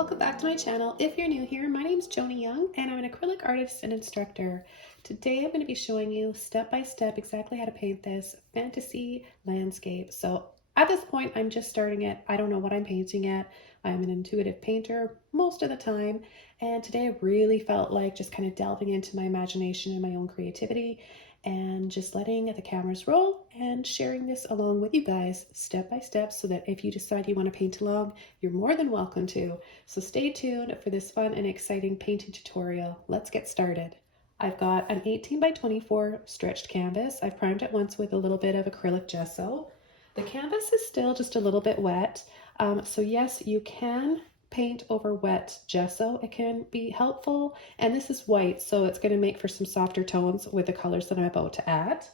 welcome back to my channel. If you're new here, my name's Joni Young and I'm an acrylic artist and instructor. Today I'm going to be showing you step by step exactly how to paint this fantasy landscape. So at this point I'm just starting it. I don't know what I'm painting yet. I'm an intuitive painter most of the time, and today I really felt like just kind of delving into my imagination and my own creativity and just letting the cameras roll and sharing this along with you guys step by step, so that if you decide you want to paint along, you're more than welcome to. So stay tuned for this fun and exciting painting tutorial. Let's get started. I've got an 18 by 24 stretched canvas. I've primed it once with a little bit of acrylic gesso. The canvas is still just a little bit wet, so yes, you can paint over wet gesso. It can be helpful, and this is white, so it's going to make for some softer tones with the colors that I'm about to add.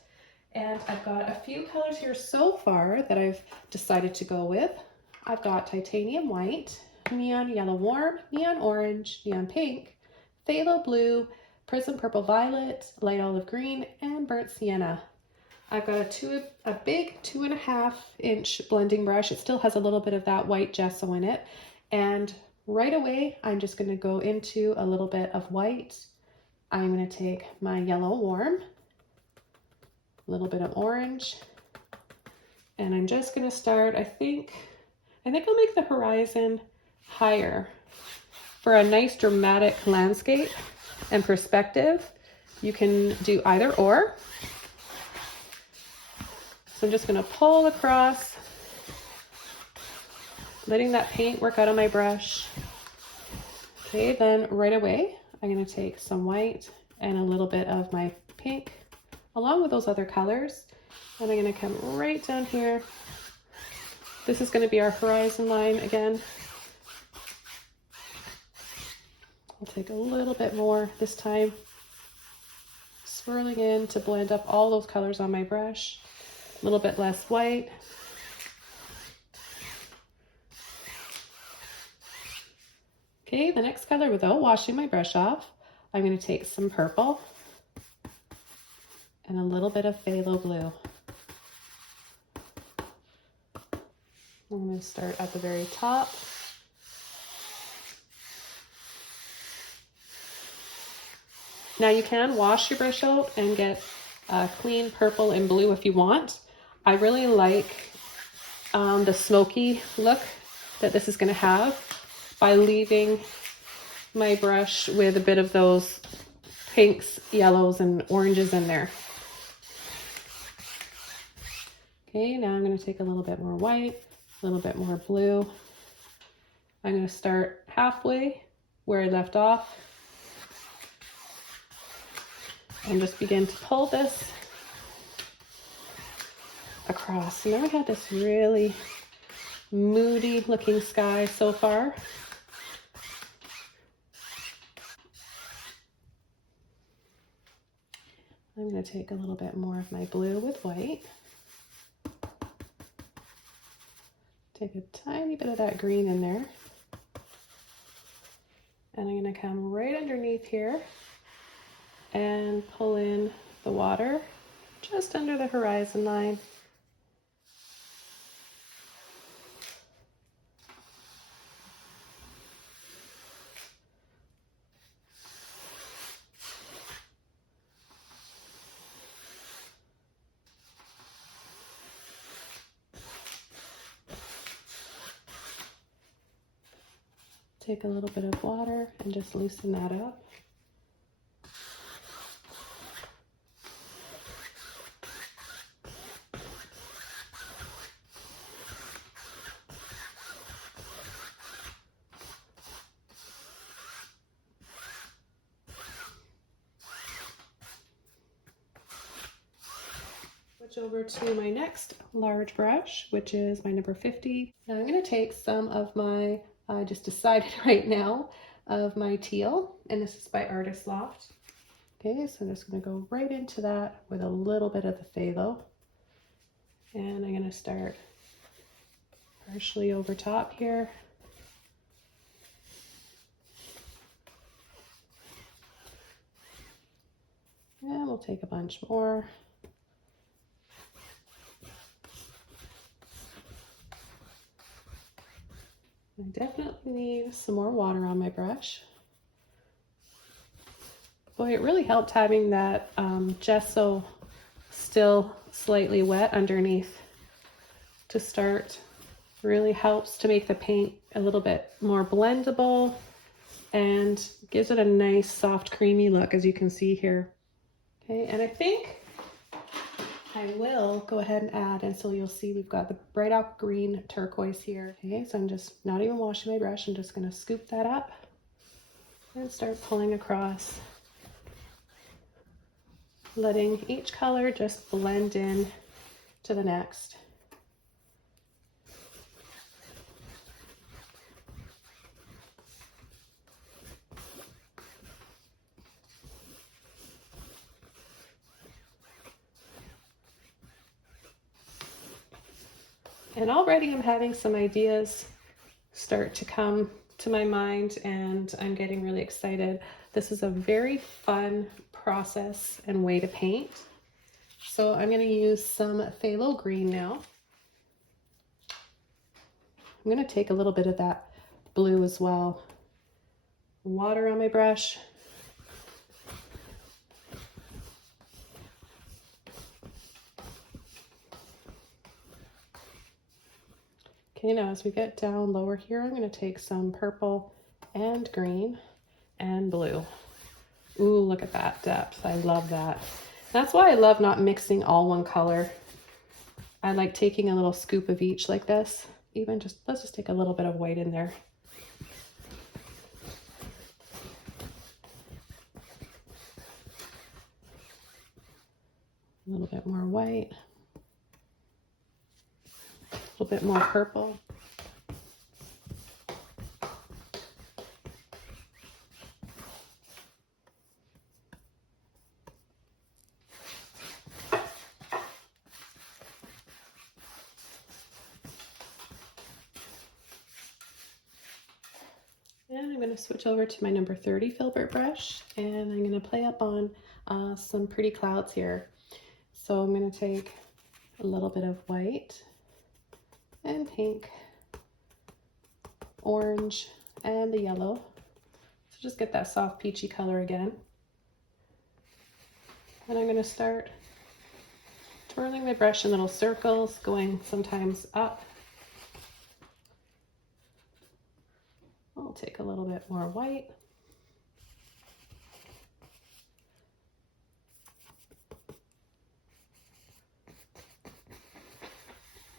And I've got a few colors here so far that I've decided to go with. I've got titanium white, neon yellow warm, neon orange, neon pink, phthalo blue, prism purple violet, light olive green, and burnt sienna. I've got a big 2.5 inch blending brush. It still has a little bit of that white gesso in it. And right away, I'm just going to go into a little bit of white. I'm going to take my yellow warm, a little bit of orange, and I'm just going to start, I think I'll make the horizon higher for a nice dramatic landscape and perspective. You can do either or. So I'm just going to pull across, letting that paint work out on my brush. Okay, then right away, I'm going to take some white and a little bit of my pink along with those other colors. And I'm going to come right down here. This is going to be our horizon line again. I'll take a little bit more this time, swirling in to blend up all those colors on my brush. A little bit less white. Okay, the next color, without washing my brush off, I'm going to take some purple and a little bit of phthalo blue. I'm going to start at the very top. Now you can wash your brush out and get a clean purple and blue if you want. I really like the smoky look that this is going to have by leaving my brush with a bit of those pinks, yellows, and oranges in there. Okay, now I'm going to take a little bit more white, a little bit more blue. I'm going to start halfway where I left off and just begin to pull this across. And then we have this really moody looking sky so far. I'm going to take a little bit more of my blue with white. Take a tiny bit of that green in there. And I'm going to come right underneath here and pull in the water just under the horizon line. Take a little bit of water and just loosen that up. Switch over to my next large brush, which is my number 50. Now I'm going to take some of my, I just decided right now, of my teal, and this is by Artist Loft. Okay, so I'm just going to go right into that with a little bit of the phthalo. And I'm going to start partially over top here. And we'll take a bunch more. I definitely need some more water on my brush. Boy, it really helped having that gesso still slightly wet underneath to start. Really helps to make the paint a little bit more blendable and gives it a nice soft creamy look, as you can see here. Okay, and I think I will go ahead and add, and so you'll see we've got the bright out green turquoise here. Okay, so I'm just not even washing my brush. I'm just going to scoop that up and start pulling across, letting each color just blend in to the next. And already I'm having some ideas start to come to my mind, and I'm getting really excited. This is a very fun process and way to paint. So I'm going to use some phthalo green now. I'm going to take a little bit of that blue as well. Water on my brush. Okay, now as we get down lower here, I'm going to take some purple and green and blue. Ooh, look at that depth. I love that. That's why I love not mixing all one color. I like taking a little scoop of each like this. Even just, let's just take a little bit of white in there. A little bit more white. A little bit more purple. And I'm going to switch over to my number 30 Filbert brush, and I'm going to play up on some pretty clouds here. So I'm going to take a little bit of white and pink, orange, and the yellow. So just get that soft peachy color again. And I'm going to start twirling my brush in little circles, going sometimes up. I'll take a little bit more white.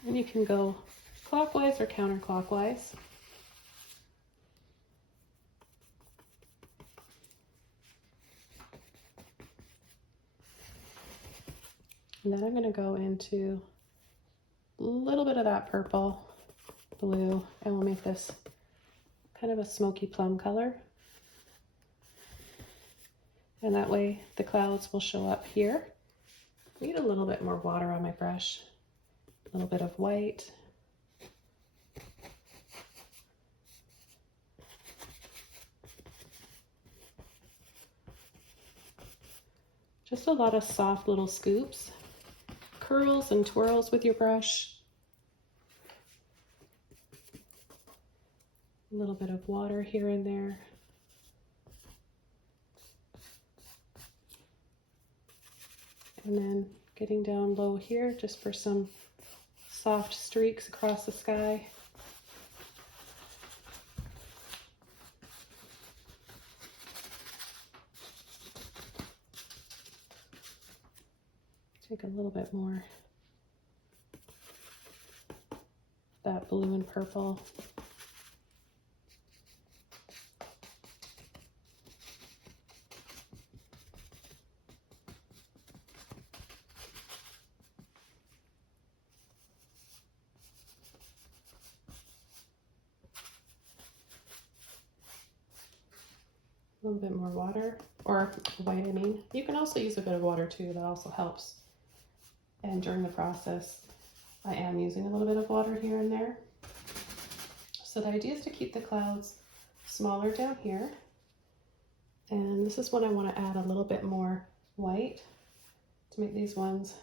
And you can go clockwise or counterclockwise. And then I'm going to go into a little bit of that purple, blue, and we'll make this kind of a smoky plum color. And that way the clouds will show up here. I need a little bit more water on my brush, a little bit of white. Just a lot of soft little scoops, curls and twirls with your brush. A little bit of water here and there. And then getting down low here just for some soft streaks across the sky. Take a little bit more of that blue and purple. A little bit more water, or white, I mean. You can also use a bit of water too, that also helps. And during the process, I am using a little bit of water here and there. So the idea is to keep the clouds smaller down here. And this is when I want to add a little bit more white to make these ones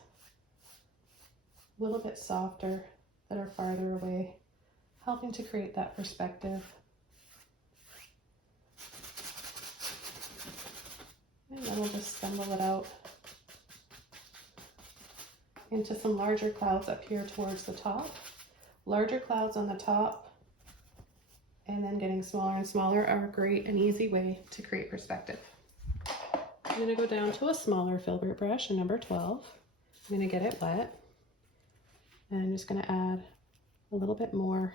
a little bit softer that are farther away. helping to create that perspective. And then we'll just assemble it out into some larger clouds up here towards the top. Larger clouds on the top and then getting smaller and smaller are a great and easy way to create perspective. I'm going to go down to a smaller Filbert brush, a number 12. I'm going to get it wet and I'm just going to add a little bit more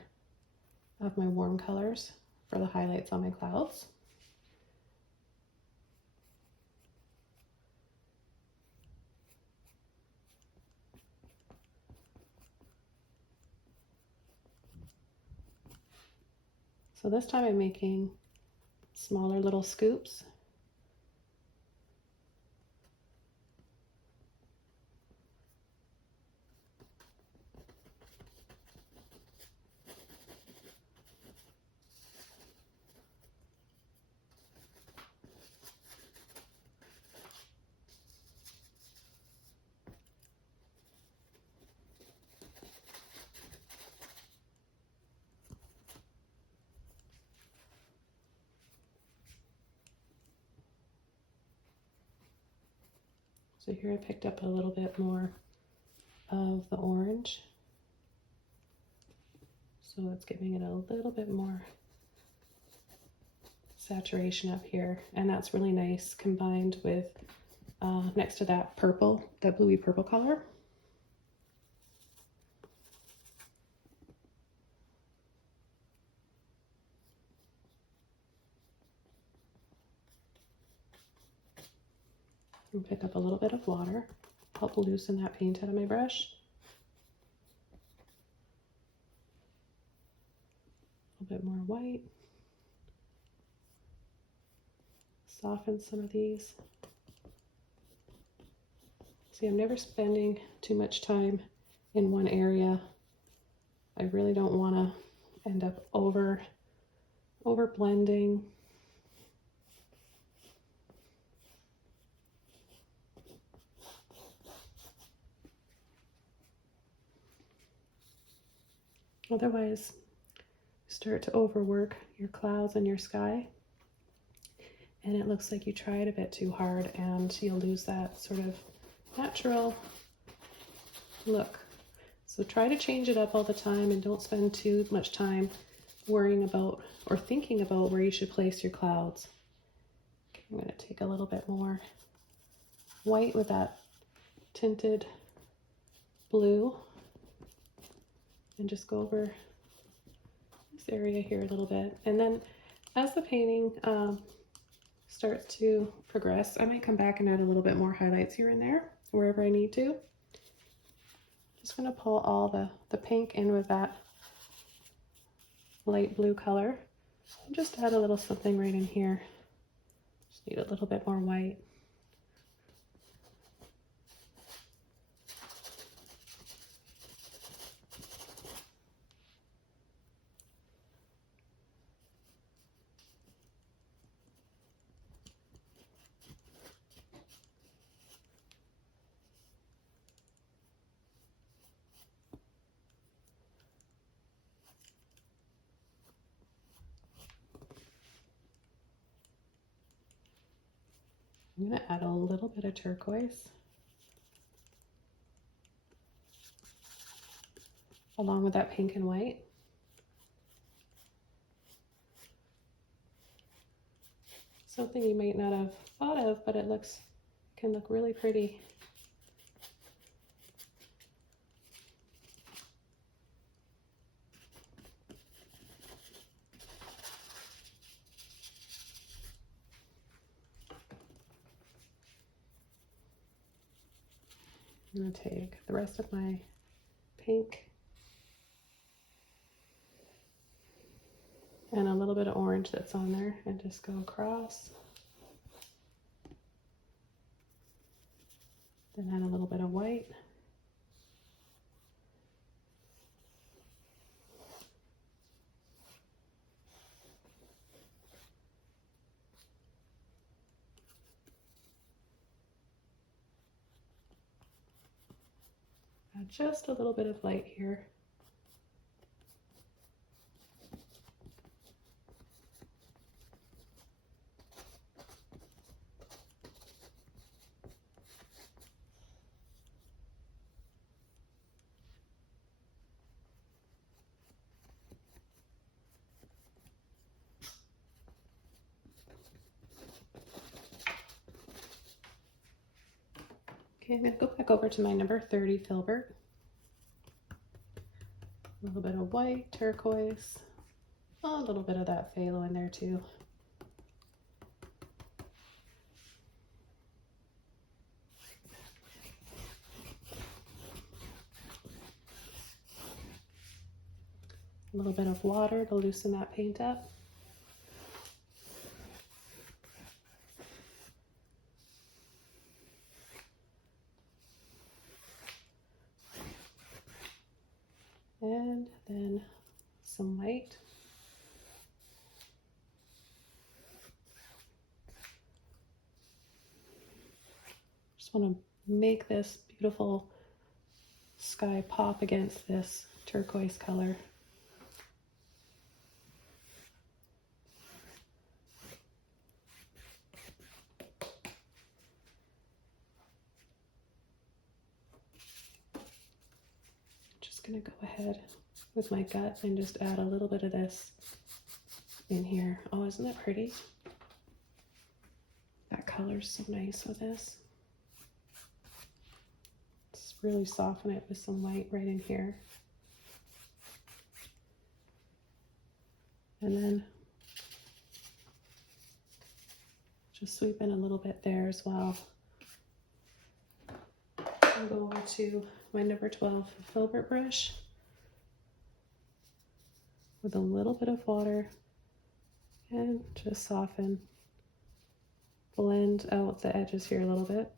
of my warm colors for the highlights on my clouds. So this time I'm making smaller little scoops. So here I picked up a little bit more of the orange. So it's giving it a little bit more saturation up here. And that's really nice combined with next to that purple, that bluey purple color. And pick up a little bit of water, help loosen that paint out of my brush. A little bit more white. Soften some of these. See, I'm never spending too much time in one area. I really don't want to end up over blending. Otherwise, start to overwork your clouds and your sky, and it looks like you tried a bit too hard and you'll lose that sort of natural look. So try to change it up all the time and don't spend too much time worrying about or thinking about where you should place your clouds. Okay, I'm going to take a little bit more white with that tinted blue and just go over this area here a little bit. And then as the painting starts to progress, I might come back and add a little bit more highlights here and there, wherever I need to. Just gonna pull all the pink in with that light blue color. And just add a little something right in here. Just need a little bit more white. I'm going to add a little bit of turquoise along with that pink and white. Something you might not have thought of, but it can look really pretty. I'm going to take the rest of my pink and a little bit of orange that's on there and just go across. Then add a little bit of white. Add just a little bit of light here. Okay, I'm going to go back over to my number 30 Filbert. A little bit of white, turquoise, a little bit of that phthalo in there too. A little bit of water to loosen that paint up. And then some white. Just want to make this beautiful sky pop against this turquoise color. Just going to go ahead with my gut and just add a little bit of this in here. Oh, isn't that pretty? That color's so nice with this. Just really soften it with some white right in here. And then just sweep in a little bit there as well. I'll go over to my number 12 Filbert brush with a little bit of water and just soften, blend out the edges here a little bit.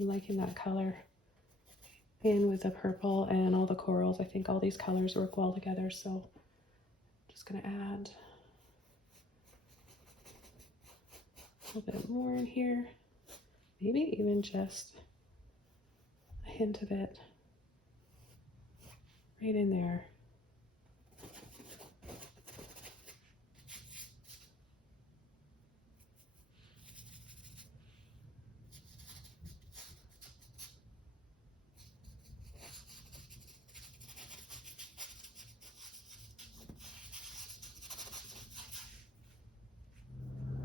I'm liking that color. And with the purple and all the corals, I think all these colors work well together, so I'm just going to add a little bit more in here, maybe even just a hint of it right in there.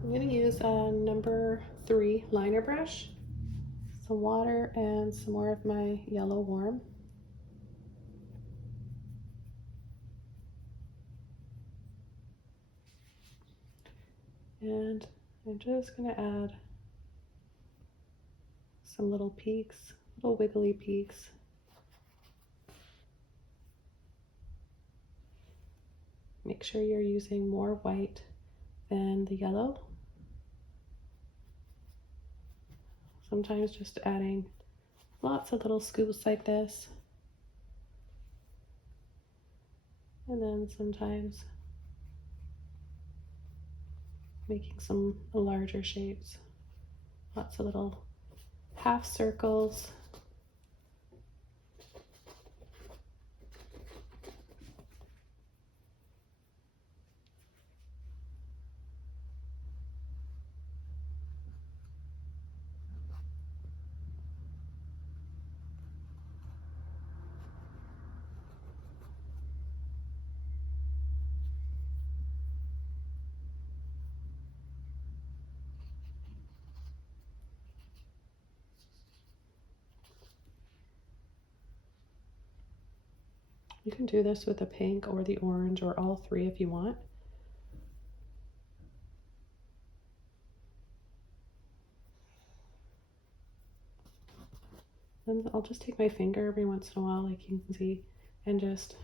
I'm going to use a number 3 liner brush, some water, and some more of my yellow warm. And I'm just going to add some little peaks, little wiggly peaks. Make sure you're using more white than the yellow. Sometimes just adding lots of little scoops like this. And then sometimes making some larger shapes. Lots of little half circles. You can do this with the pink or the orange or all three if you want. And I'll just take my finger every once in a while, like you can see, and just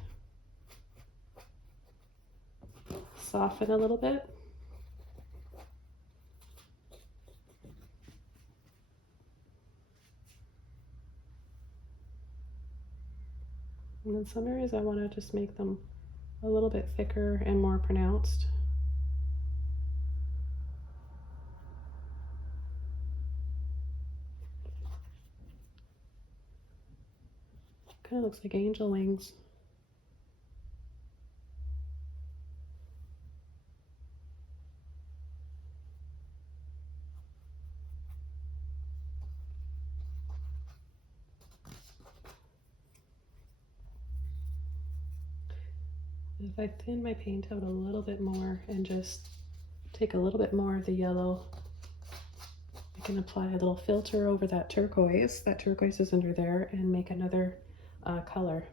soften a little bit. And then some areas I want to just make them a little bit thicker and more pronounced. Kind of looks like angel wings. if I thin my paint out a little bit more and just take a little bit more of the yellow, I can apply a little filter over that turquoise. That turquoise is under there, and make another color.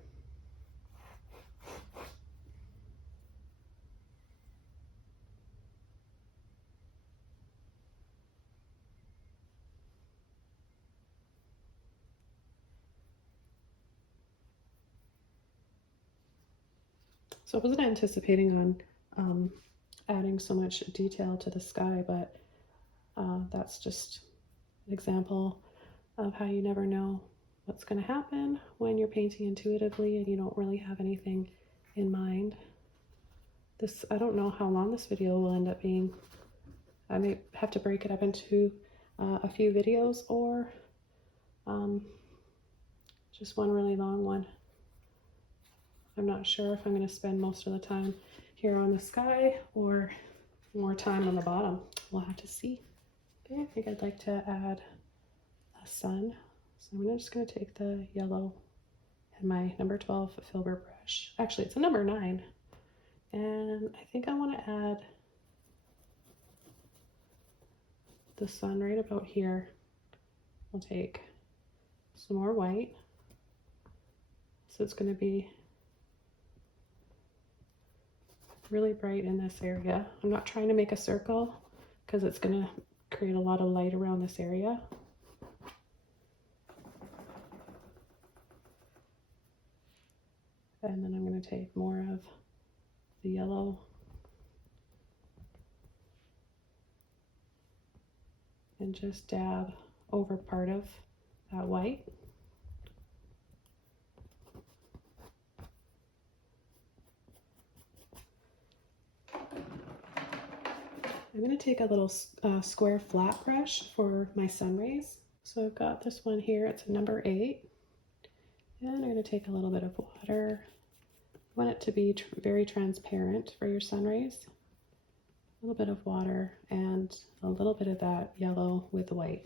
So I wasn't anticipating on adding so much detail to the sky, but that's just an example of how you never know what's going to happen when you're painting intuitively and you don't really have anything in mind. I don't know how long this video will end up being. I may have to break it up into a few videos, or just one really long one. I'm not sure if I'm going to spend most of the time here on the sky or more time on the bottom. We'll have to see. Okay, I think I'd like to add a sun. So I'm just going to take the yellow and my number 12 Filbert brush. Actually, it's a number 9. And I think I want to add the sun right about here. I'll take some more white. So it's going to be really bright in this area. I'm not trying to make a circle because it's going to create a lot of light around this area. And then I'm going to take more of the yellow and just dab over part of that white. I'm going to take a little square flat brush for my sun rays. So I've got this one here, it's a number 8. And I'm going to take a little bit of water. You want it to be very transparent for your sun rays. A little bit of water and a little bit of that yellow with white.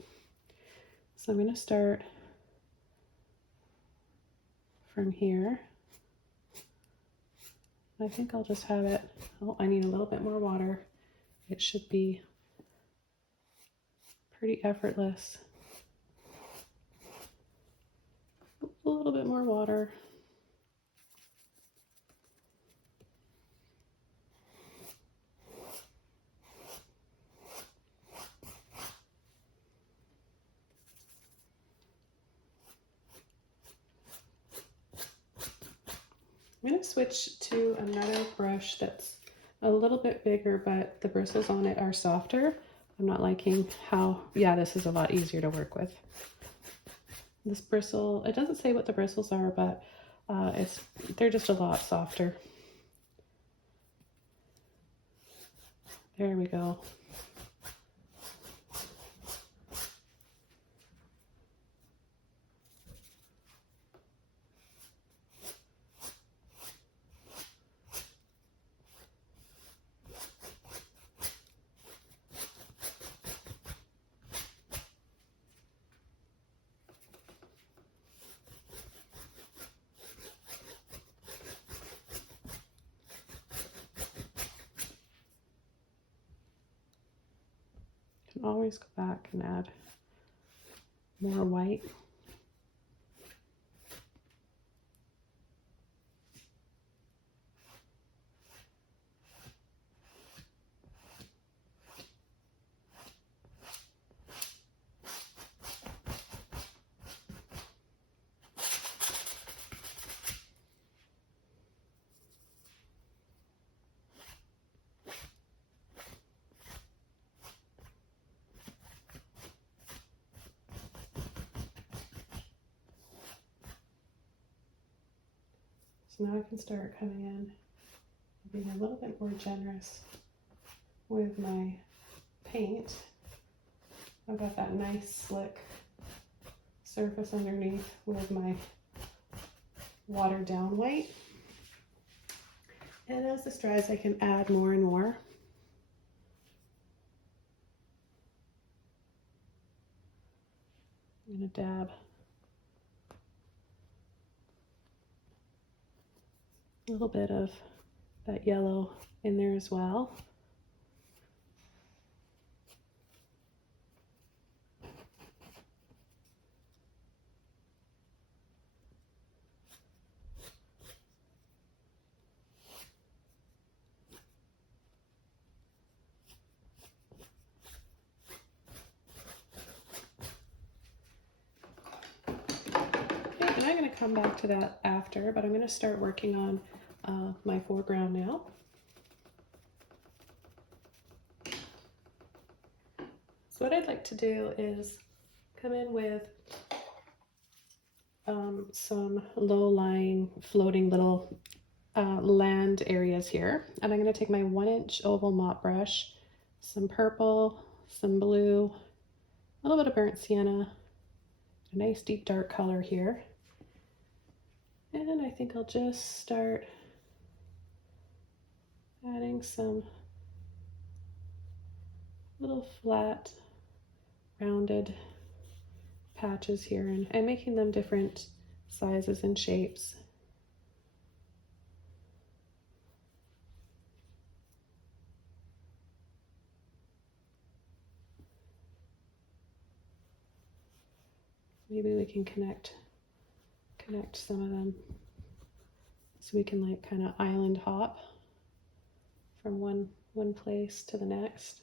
So I'm going to start from here. I think I'll just have it, oh, I need a little bit more water. It should be pretty effortless. A little bit more water. I'm going to switch to another brush that's a little bit bigger, but the bristles on it are softer. I'm not liking how, yeah, this is a lot easier to work with. This bristle, it doesn't say what the bristles are, but they're just a lot softer. There we go. Always go back and add more white. So now I can start coming in and being a little bit more generous with my paint. I've got that nice slick surface underneath with my watered down white. And as this dries, I can add more and more. I'm going to dab a little bit of that yellow in there as well. And I'm going to come back to that after, but I'm going to start working on my foreground now. So what I'd like to do is come in with some low-lying, floating little land areas here. And I'm going to take my 1-inch oval mop brush, some purple, some blue, a little bit of burnt sienna, a nice deep dark color here. And I think I'll just start adding some little flat, rounded patches here and making them different sizes and shapes. Maybe we can connect some of them so we can like kind of island hop from one place to the next.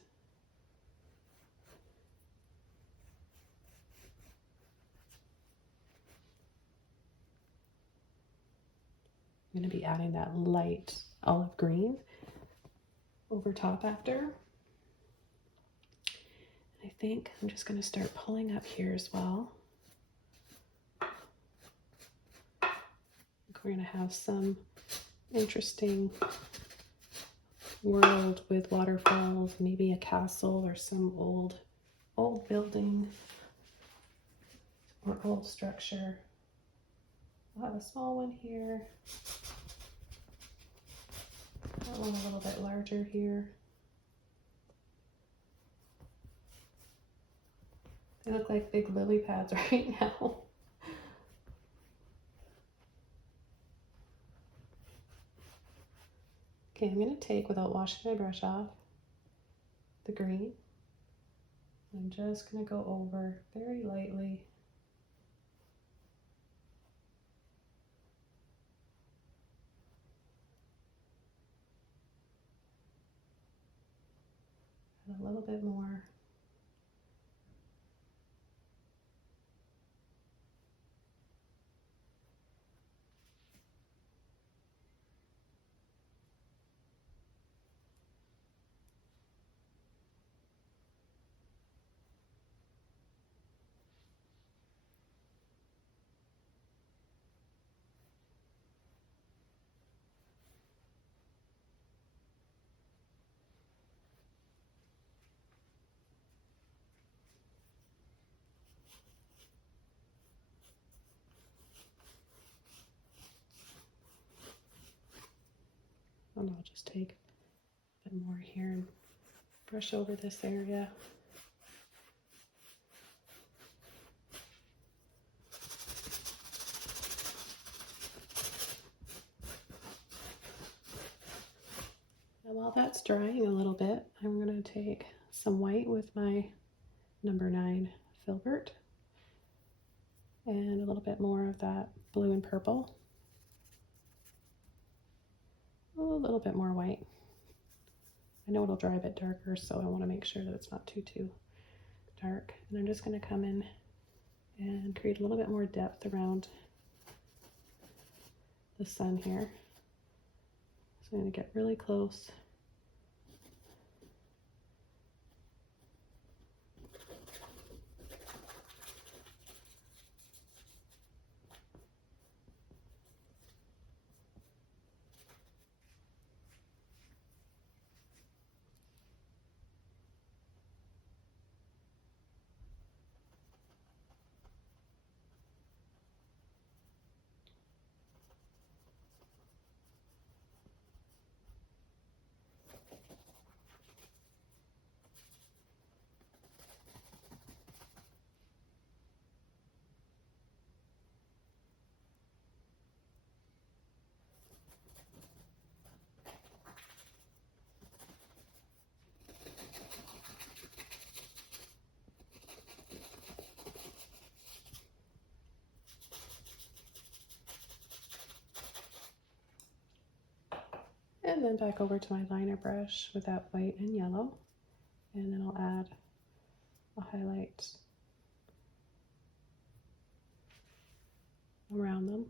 I'm going to be adding that light olive green over top after. I think I'm just going to start pulling up here as well. We're going to have some interesting world with waterfalls, maybe a castle or some old building or old structure. I'll have a small one here. That one a little bit larger here. They look like big lily pads right now. Okay, I'm going to take, without washing my brush off, the green. I'm just going to go over very lightly. And a little bit more. And I'll just take a bit more here and brush over this area. And while that's drying a little bit, I'm going to take some white with my number 9 Filbert and a little bit more of that blue and purple. A little bit more white. I know it'll dry a bit darker, so I want to make sure that it's not too dark. And I'm just going to come in and create a little bit more depth around the sun here. So I'm going to get really close. And then back over to my liner brush with that white and yellow. And then I'll add a highlight around them.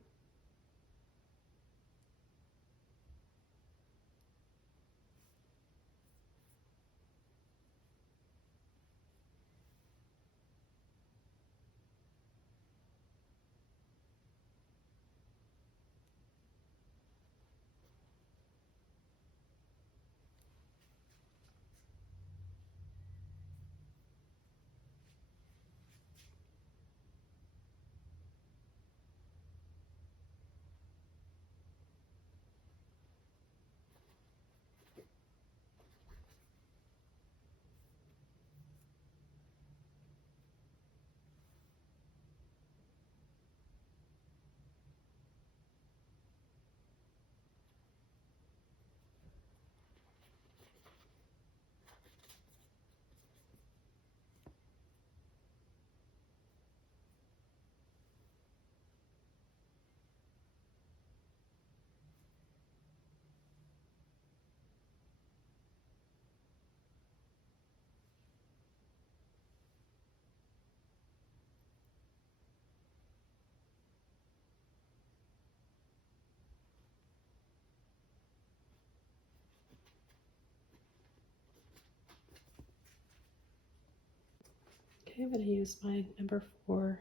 Okay, I'm going to use my number 4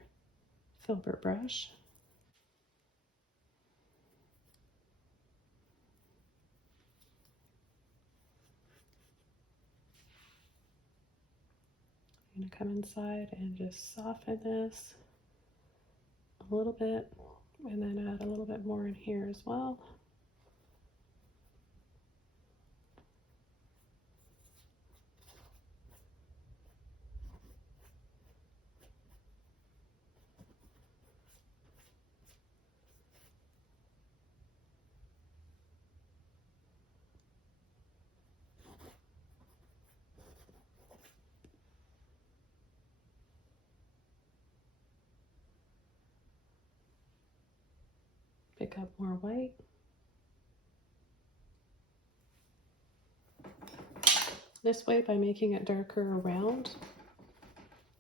Filbert brush. I'm going to come inside and just soften this a little bit, and then add a little bit more in here as well. Pick up more white. This way, by making it darker around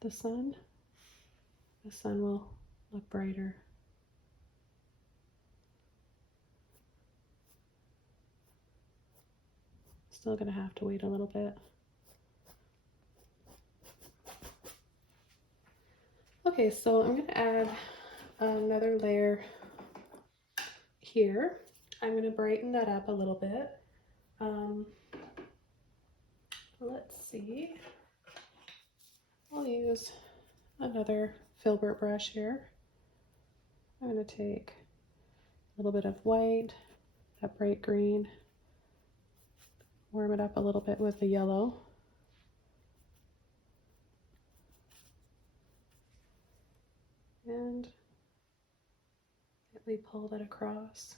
the sun will look brighter. Still gonna have to wait a little bit. Okay, so I'm gonna add another layer here. I'm gonna brighten that up a little bit. Let's see. I'll use another Filbert brush here. I'm gonna take a little bit of white, that bright green, warm it up a little bit with the yellow. And lightly pull that across.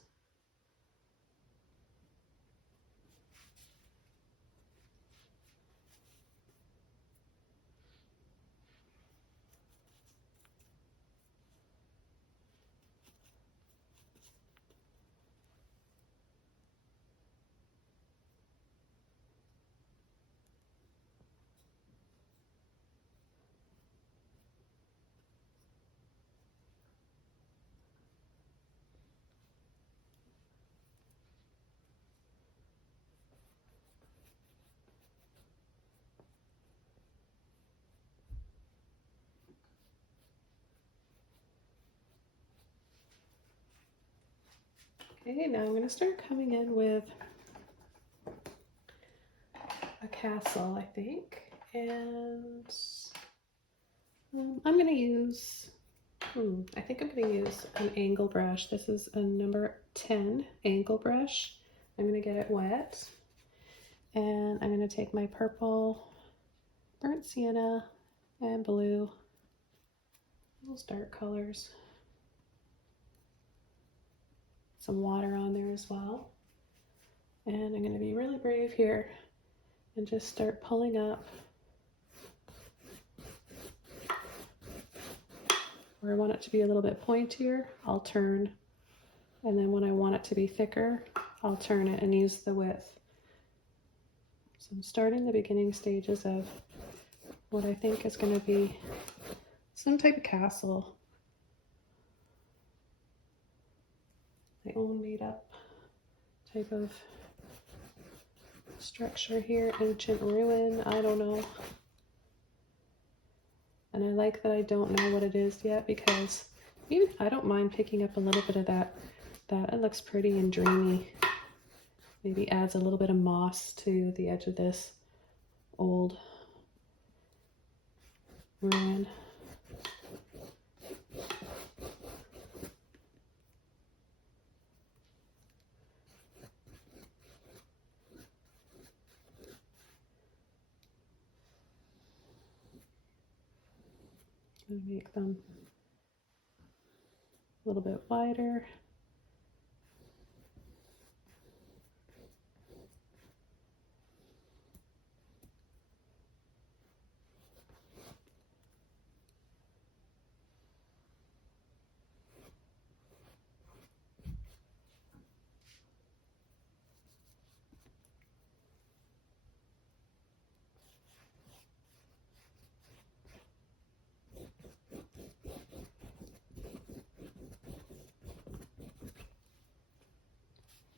Okay, now I'm going to start coming in with a castle, I think, and I'm going to use, I think I'm going to use an angle brush. This is a number 10 angle brush. I'm going to get it wet, and I'm going to take my purple, burnt sienna, and blue, those dark colors. Some water on there as well. And I'm going to be really brave here and just start pulling up where I want it to be a little bit pointier. I'll turn, and then when I want it to be thicker, I'll turn it and use the width. So I'm starting the beginning stages of what I think is going to be some type of castle. My own made up type of structure here, ancient ruin, I don't know. And I like that I don't know what it is yet, because even I don't mind picking up a little bit of that. It looks pretty and dreamy. Maybe adds a little bit of moss to the edge of this old ruin. I'm gonna make them a little bit wider.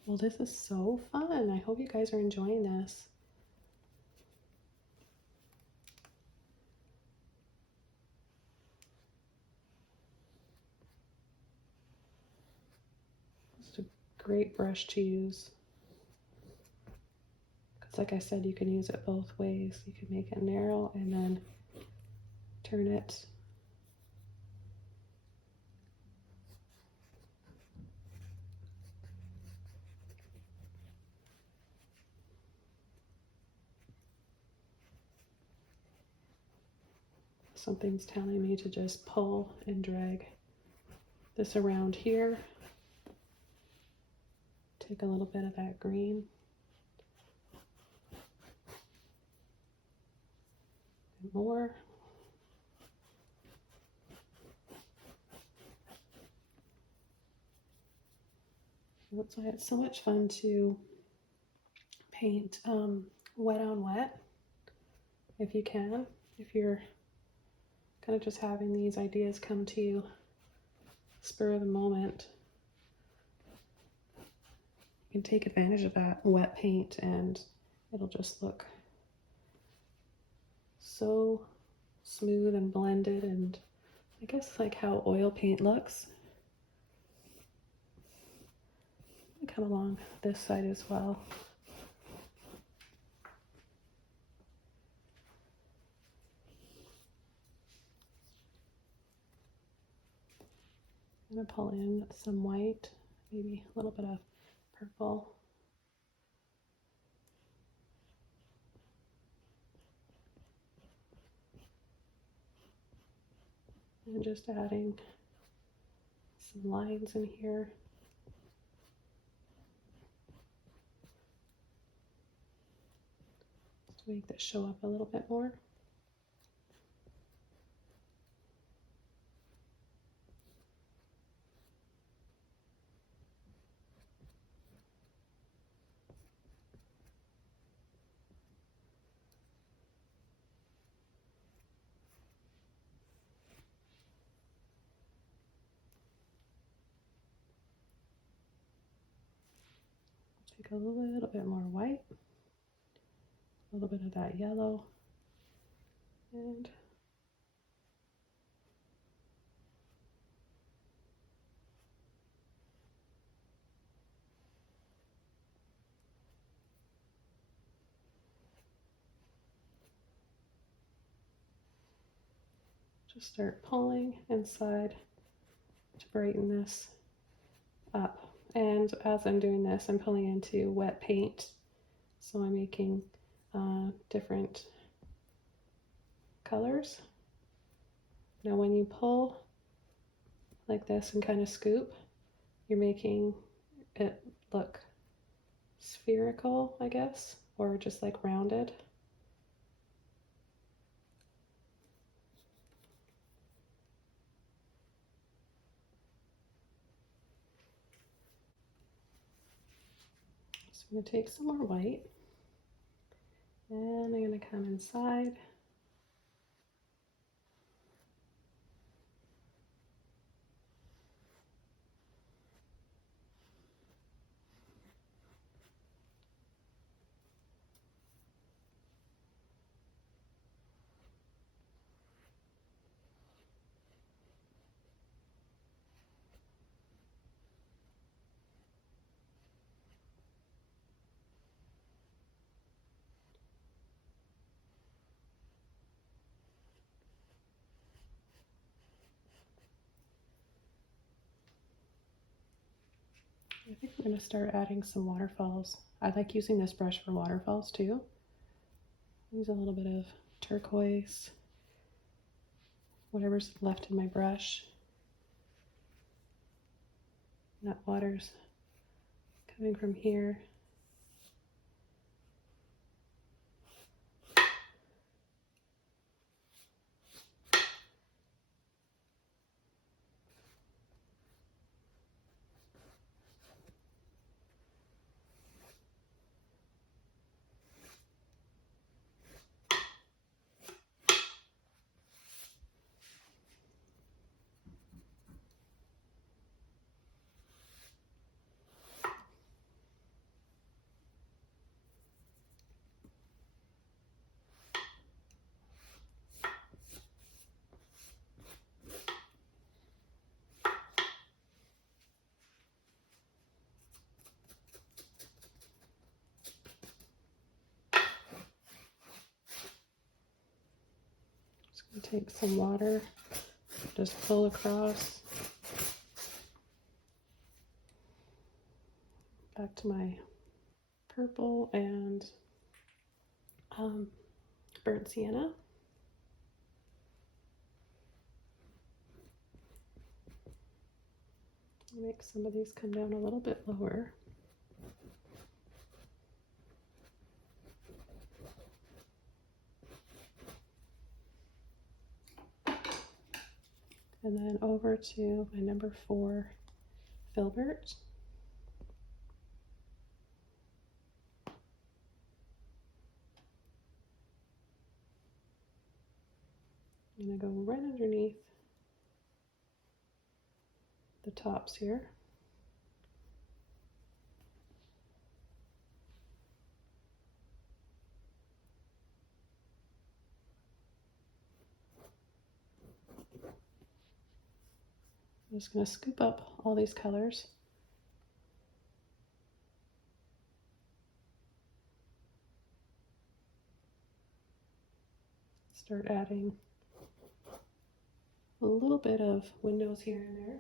Well, this is so fun. I hope you guys are enjoying this. Just a great brush to use. Because like I said, you can use it both ways. You can make it narrow and then turn it something's telling me to just pull and drag this around here. Take a little bit of that green. And more. That's why it's so much fun to paint wet on wet, if you can. If you're kind of just having these ideas come to you spur of the moment, you can take advantage of that wet paint and it'll just look so smooth and blended, and I guess like how oil paint looks. Come along this side as well. I'm going to pull in some white, maybe a little bit of purple. And just adding some lines in here. To make this show up a little bit more. Take a little bit more white, a little bit of that yellow, and just start pulling inside to brighten this up. And as I'm doing this, I'm pulling into wet paint, so I'm making different colors. Now when you pull like this and kind of scoop, you're making it look spherical, I guess, or just like rounded. I'm going to take some more white and I'm going to come inside. I think we're going to start adding some waterfalls. I like using this brush for waterfalls too. Use a little bit of turquoise, whatever's left in my brush. That water's coming from here. Just going to take some water, just pull across. Back to my purple and burnt sienna. Make some of these come down a little bit lower. And then over to my number 4 Filbert. I'm going to go right underneath the tops here. I'm just going to scoop up all these colors. Start adding a little bit of windows here and there.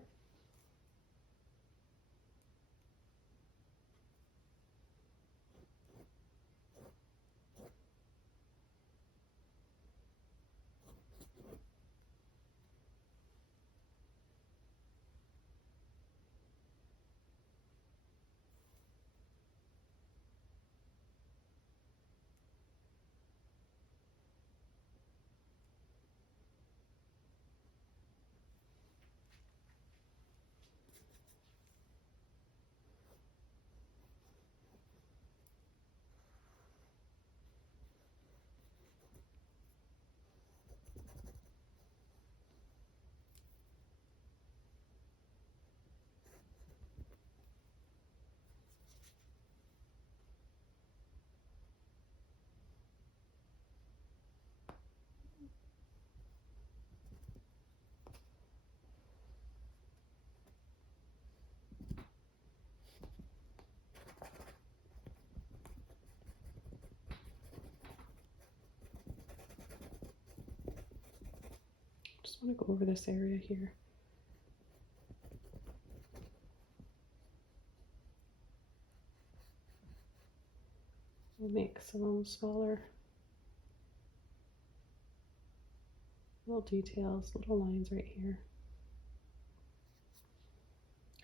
Just want to go over this area here. We'll make some smaller little details, little lines right here.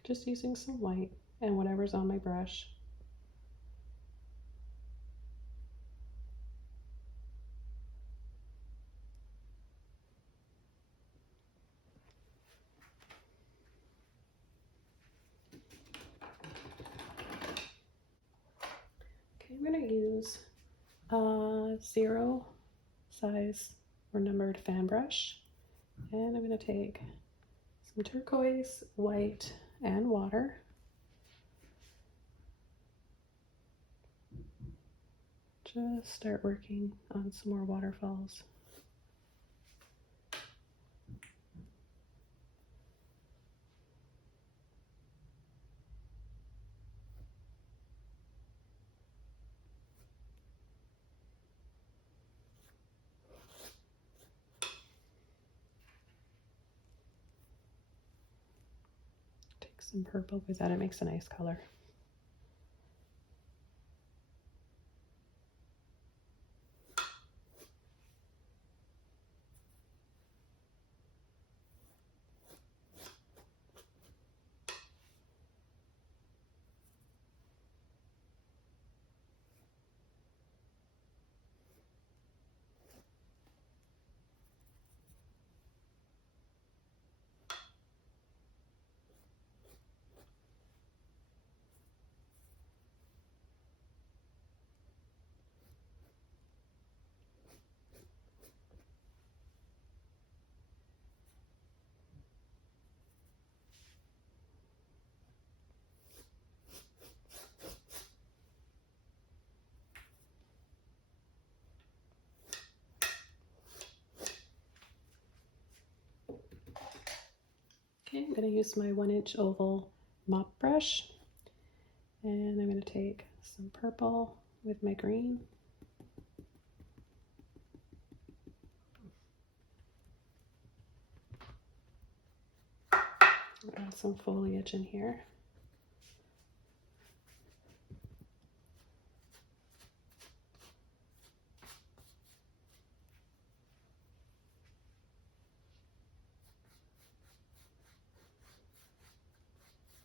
Just using some white and whatever's on my brush. I'm going to use a 0 size or numbered fan brush, and I'm going to take some turquoise, white, and water. Just start working on some more waterfalls. Take some purple because that it makes a nice color. Okay, I'm going to use my 1-inch oval mop brush, and I'm going to take some purple with my green. Add some foliage in here.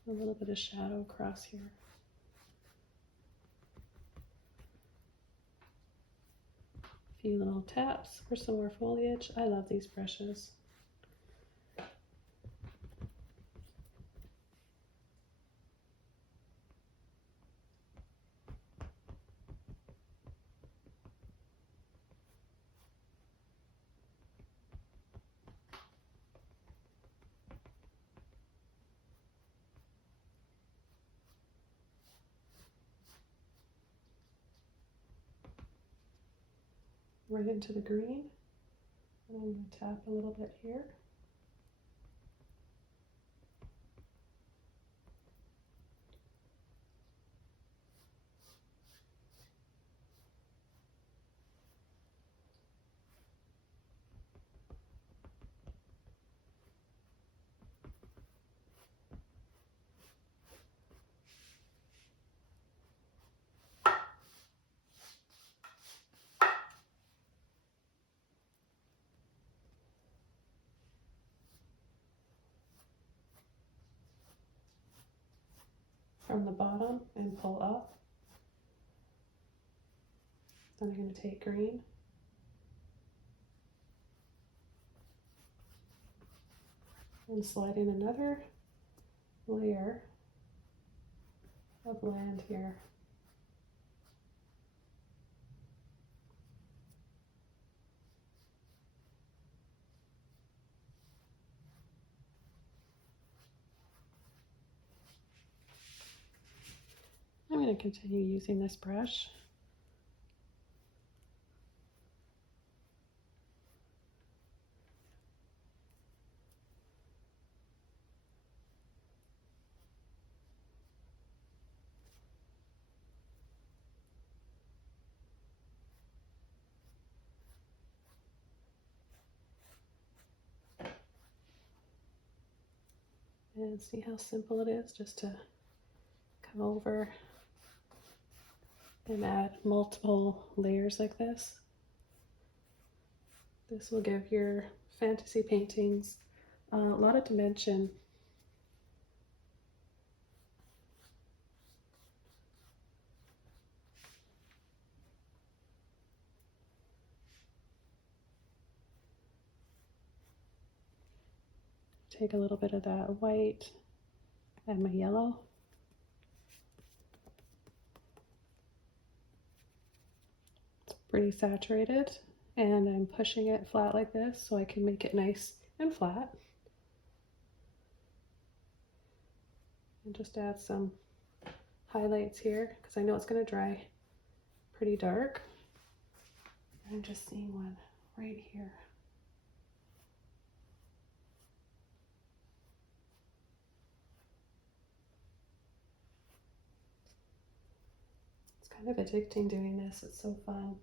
A little bit of shadow across here. A few little taps for some more foliage. I love these brushes. Right into the green. And I'm going to tap a little bit here. From the bottom and pull up. Then I'm going to take green and slide in another layer of land here. I'm going to continue using this brush. And see how simple it is just to come over and add multiple layers like this. This will give your fantasy paintings a lot of dimension. Take a little bit of that white, add my yellow. pretty saturated, and I'm pushing it flat like this so I can make it nice and flat. And just add some highlights here because I know it's going to dry pretty dark. I'm just seeing one right here. It's kind of addicting doing this. It's so fun.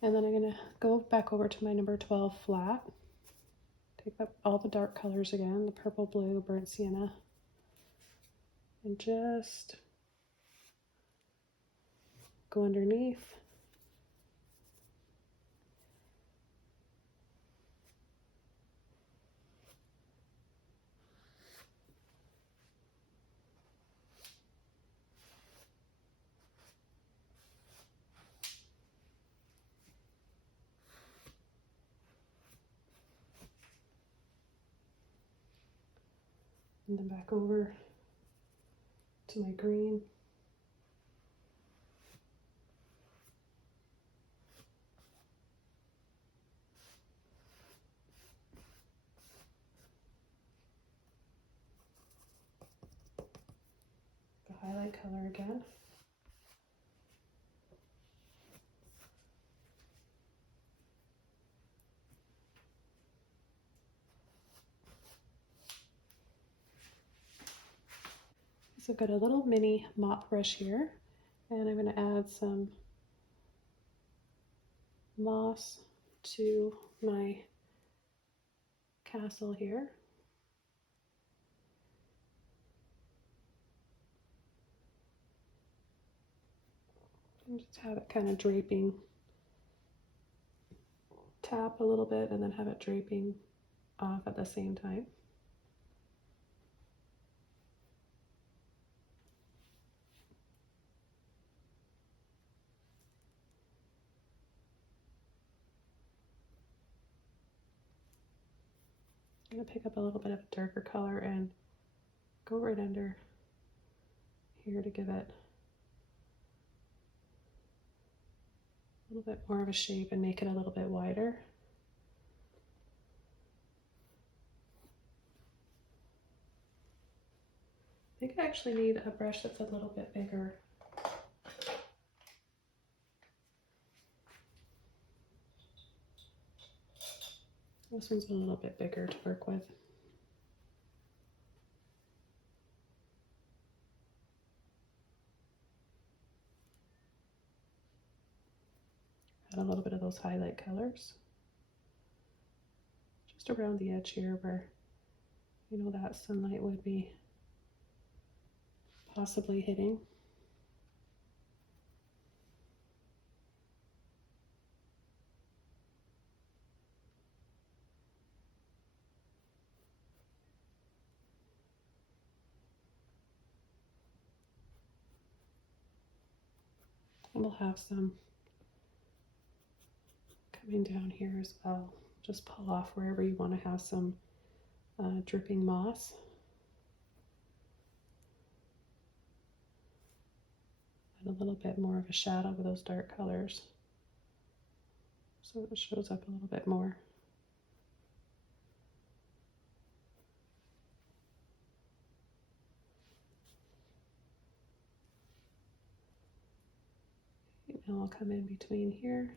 And then I'm going to go back over to my number 12 flat. Take up all the dark colors again, the purple, blue, burnt sienna, and just go underneath. And then back over to my green. The highlight color again. So I've got a little mini mop brush here, and I'm going to add some moss to my castle here. And just have it kind of draping, tap a little bit and then have it draping off at the same time. I'm going to pick up a little bit of a darker color and go right under here to give it a little bit more of a shape and make it a little bit wider. I think I actually need a brush that's a little bit bigger. This one's a little bit bigger to work with. Add a little bit of those highlight colors. Just around the edge here where, you know, that sunlight would be possibly hitting. And we'll have some coming down here as well. Just pull off wherever you want to have some dripping moss. Add a little bit more of a shadow with those dark colors so it shows up a little bit more. Now I'll come in between here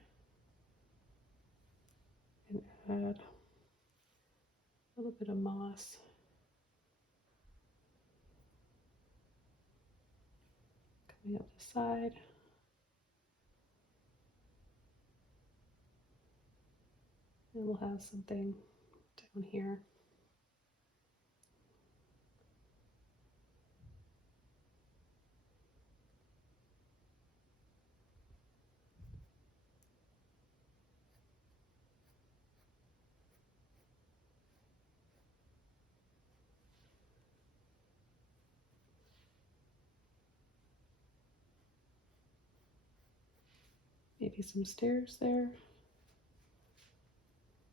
and add a little bit of moss. Coming up the side. And we'll have something down here. maybe some stairs there.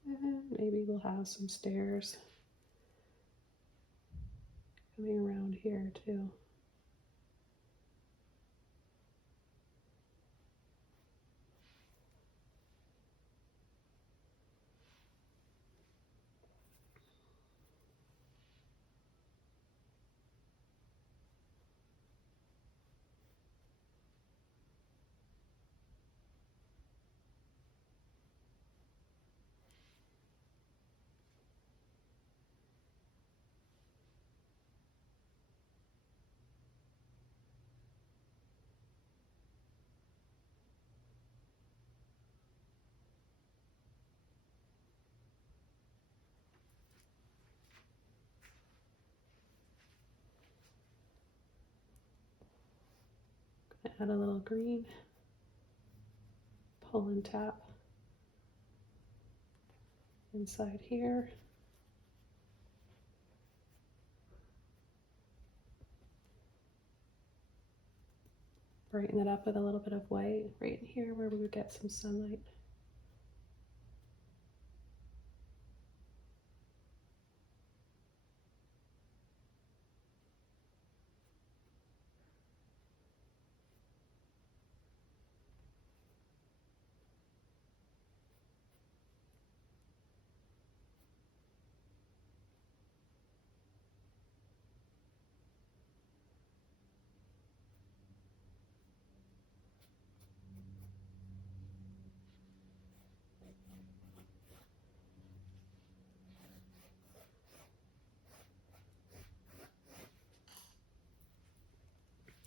And maybe we'll have some stairs coming around here too. Add a little green, pull and tap inside here. Brighten it up with a little bit of white right here where we would get some sunlight.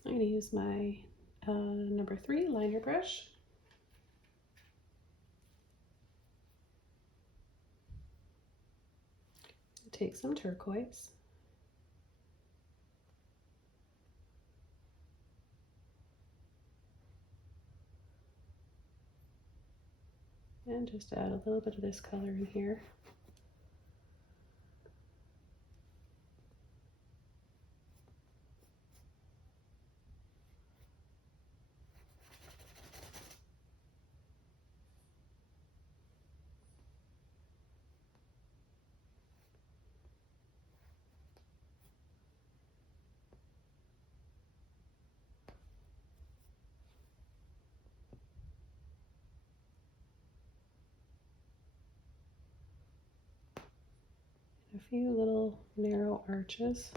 I'm going to use my number 3 liner brush. Take some turquoise. And just add a little bit of this color in here. A few little narrow arches.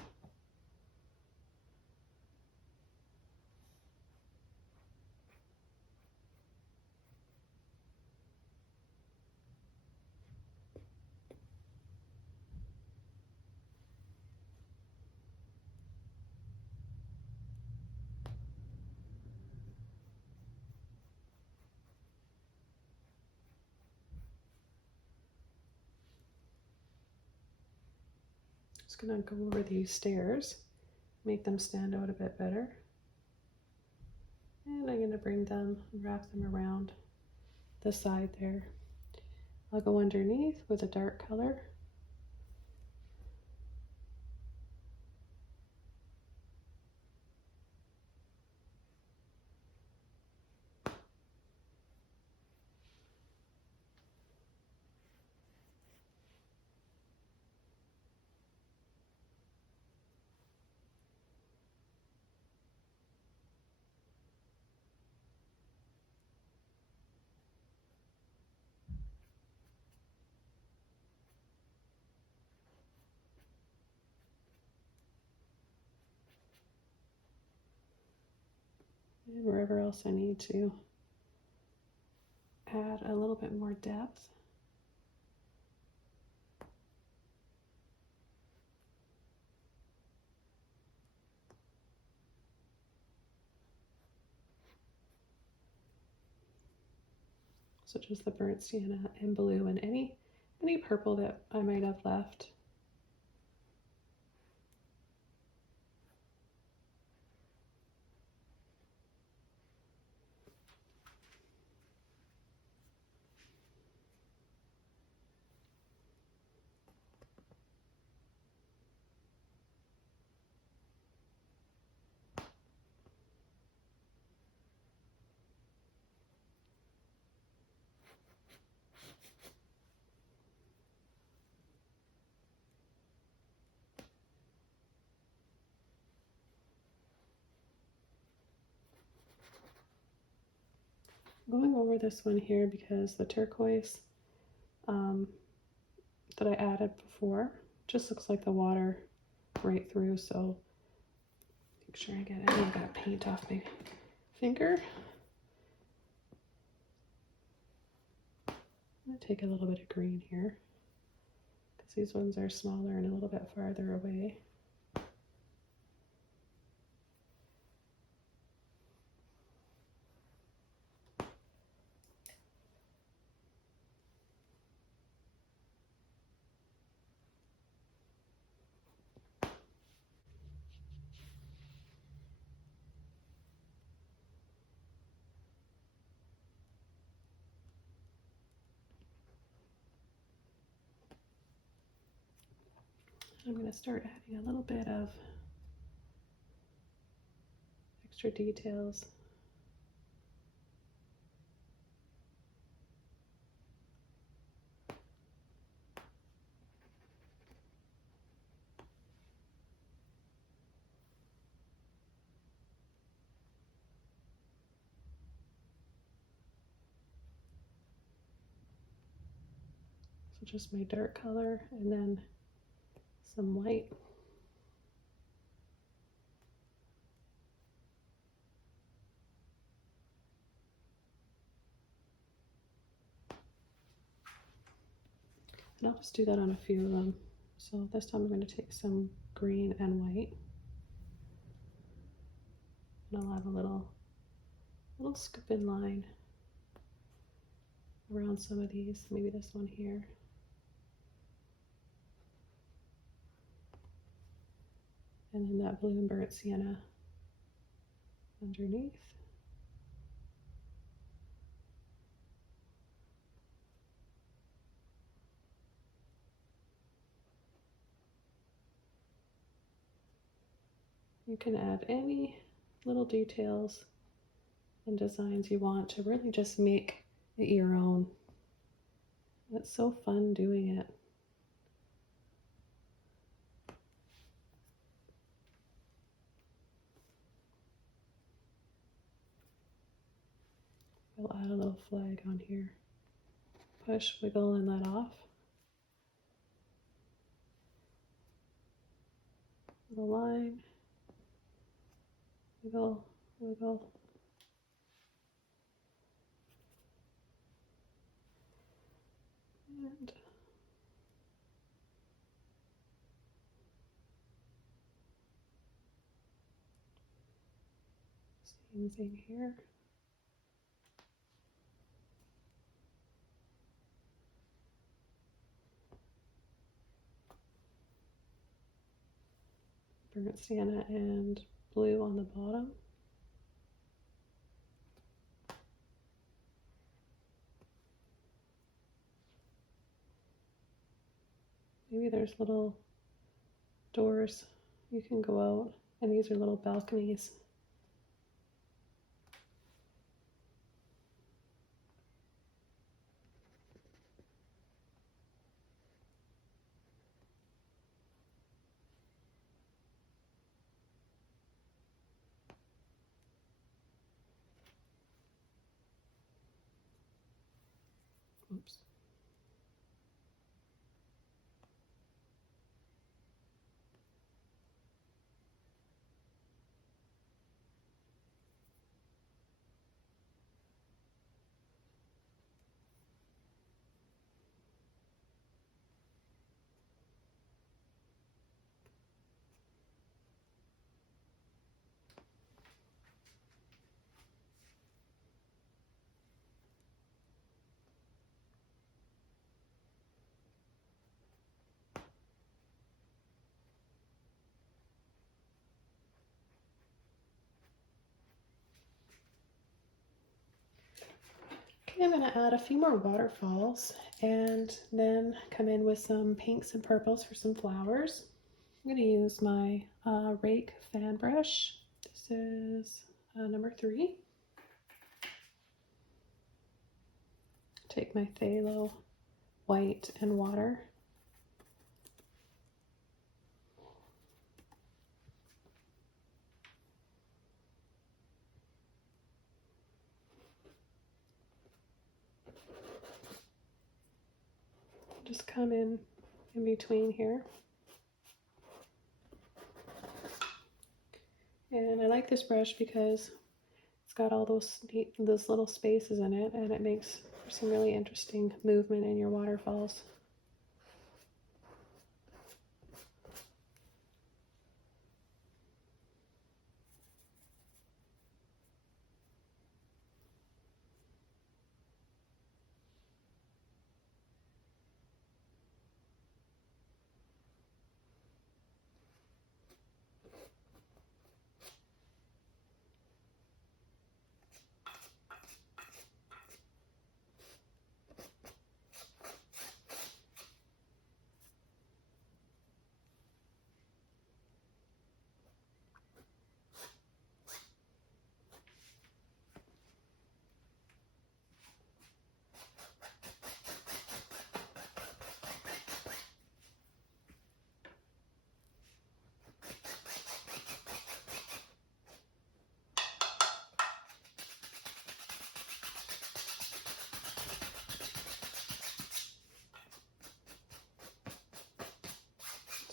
Just gonna go over these stairs, make them stand out a bit better. And I'm gonna bring them and wrap them around the side there. I'll go underneath with a dark color. And wherever else I need to add a little bit more depth. So just the burnt sienna and blue and any purple that I might have left. going over this one here because the turquoise that I added before just looks like the water right through, so make sure I get any of that paint off my finger. I'm going to take a little bit of green here because these ones are smaller and a little bit farther away. I'm going to start adding a little bit of extra details. So just my dark color and then some white. And I'll just do that on a few of them. So this time I'm going to take some green and white. And I'll have a little scooping line around some of these, maybe this one here. And then that blue and burnt sienna underneath. You can add any little details and designs you want to really just make it your own. It's so fun doing it. I'll add a little flag on here. Push, wiggle, and let off. Little line. Wiggle, wiggle. And same thing here. Burnt sienna and blue on the bottom. Maybe there's little doors you can go out, and these are little balconies. Oops. Okay, I'm going to add a few more waterfalls and then come in with some pinks and purples for some flowers. I'm going to use my Rake fan brush. This is number 3. Take my Thalo white and water. just come in between here. And I like this brush because it's got all those little spaces in it, and it makes some really interesting movement in your waterfalls.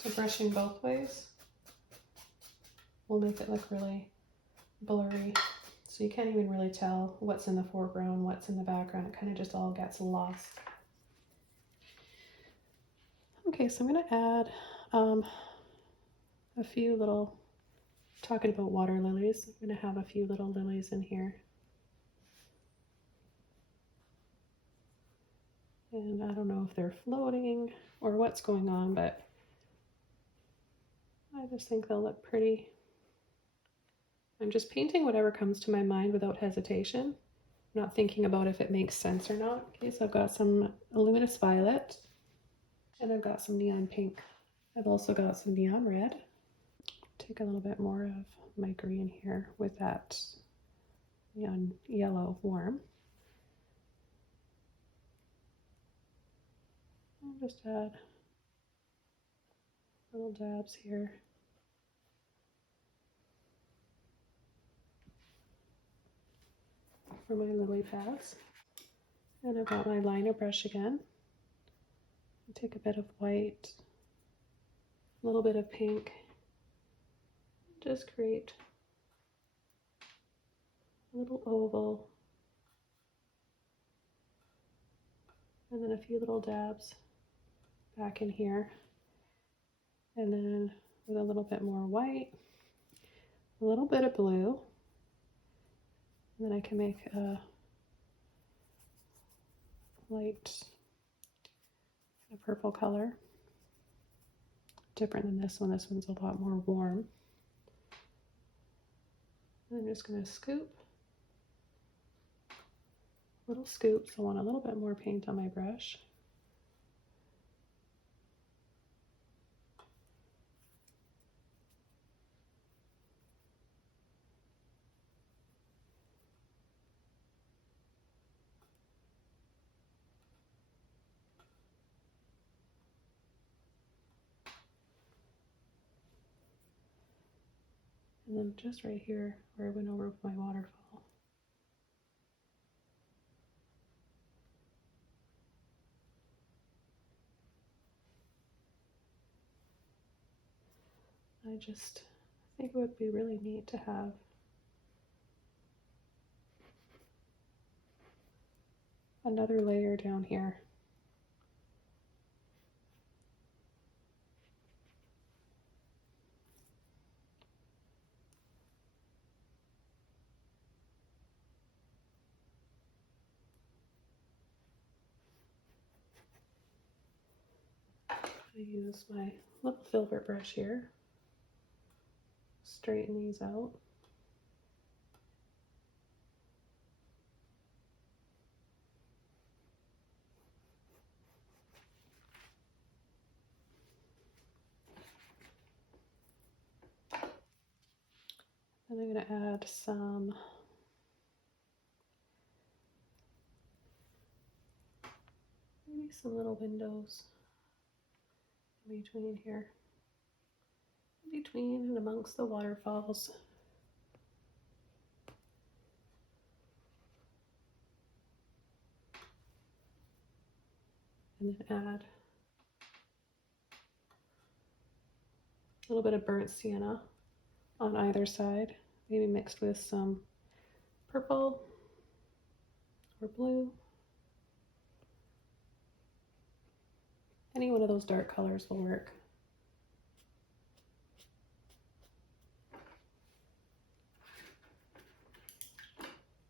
So brushing both ways will make it look really blurry. So you can't even really tell what's in the foreground, what's in the background. It kind of just all gets lost. Okay, so I'm going to add a few little, talking about water lilies, I'm going to have a few little lilies in here. And I don't know if they're floating or what's going on, but I just think they'll look pretty. I'm just painting whatever comes to my mind without hesitation. I'm not thinking about if it makes sense or not. Okay, so I've got some luminous violet, and I've got some neon pink. I've also got some neon red. Take a little bit more of my green here with that neon yellow warm. I'll just add little dabs here. For my lily pads. And I've got my liner brush again. Take a bit of white, a little bit of pink, just create a little oval, and then a few little dabs back in here. And then with a little bit more white, a little bit of blue, and then I can make a light purple color, different than this one. This one's a lot more warm. And I'm just going to scoop, little scoops. I want a little bit more paint on my brush. And then just right here where I went over with my waterfall. I think it would be really neat to have another layer down here. I use my little Filbert brush here, straighten these out. And I'm going to add maybe some little windows in between here, in between and amongst the waterfalls. And then add A little bit of burnt sienna on either side, maybe mixed with some purple or blue. Any one of those dark colors will work.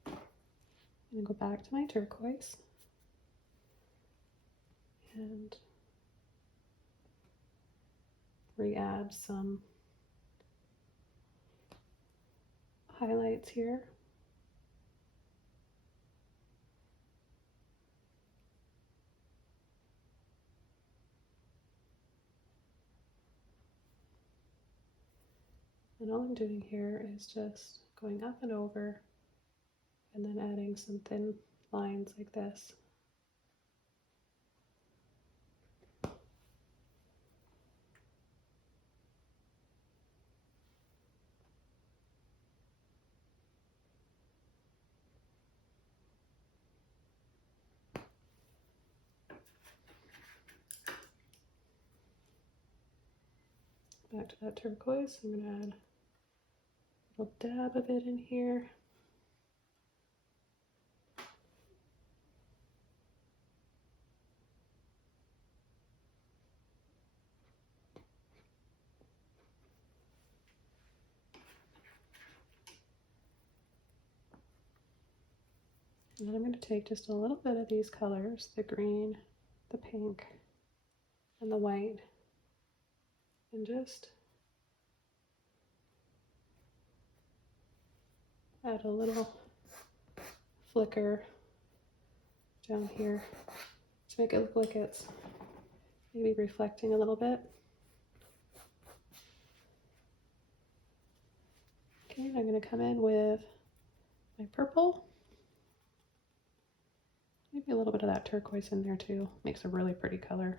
I'm going to go back to my turquoise and re-add some highlights here. And all I'm doing here is just going up and over and then adding some thin lines like this. Back to that turquoise, I'm going to add a little dab of it in here. And then I'm going to take just a little bit of these colors, the green, the pink, and the white, and just add a little flicker down here to make it look like it's maybe reflecting a little bit. Okay, and I'm going to come in with my purple. Maybe a little bit of that turquoise in there too. Makes a really pretty color.